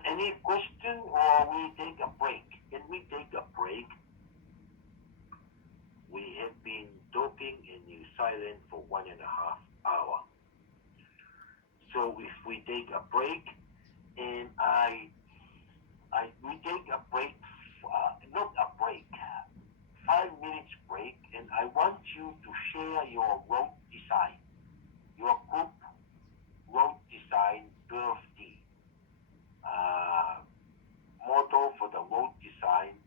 Any question or we take a break? Can we take a break? We have been talking and you silent for 1.5 hours. So if we take a break, and we take a break, not a break, 5 minutes break, and I want you to share your road design, your group road design birthday model for the road design,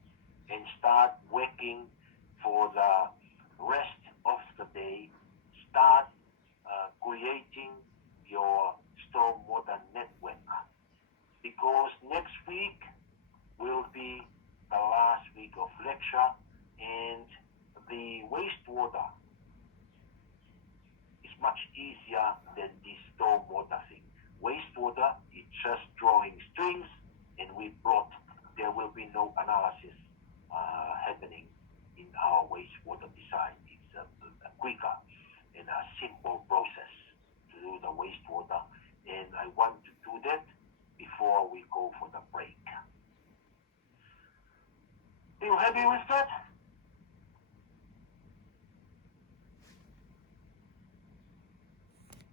and start working for the rest of the day. Start creating your stormwater network, because next week will be the last week of lecture, and the wastewater is much easier than the stormwater thing. Wastewater is just drawing strings, and we plot. There will be no analysis happening in our wastewater design. It's a quicker and a simple process to do the wastewater, and I want to do that before we go for the break. Are you happy with that?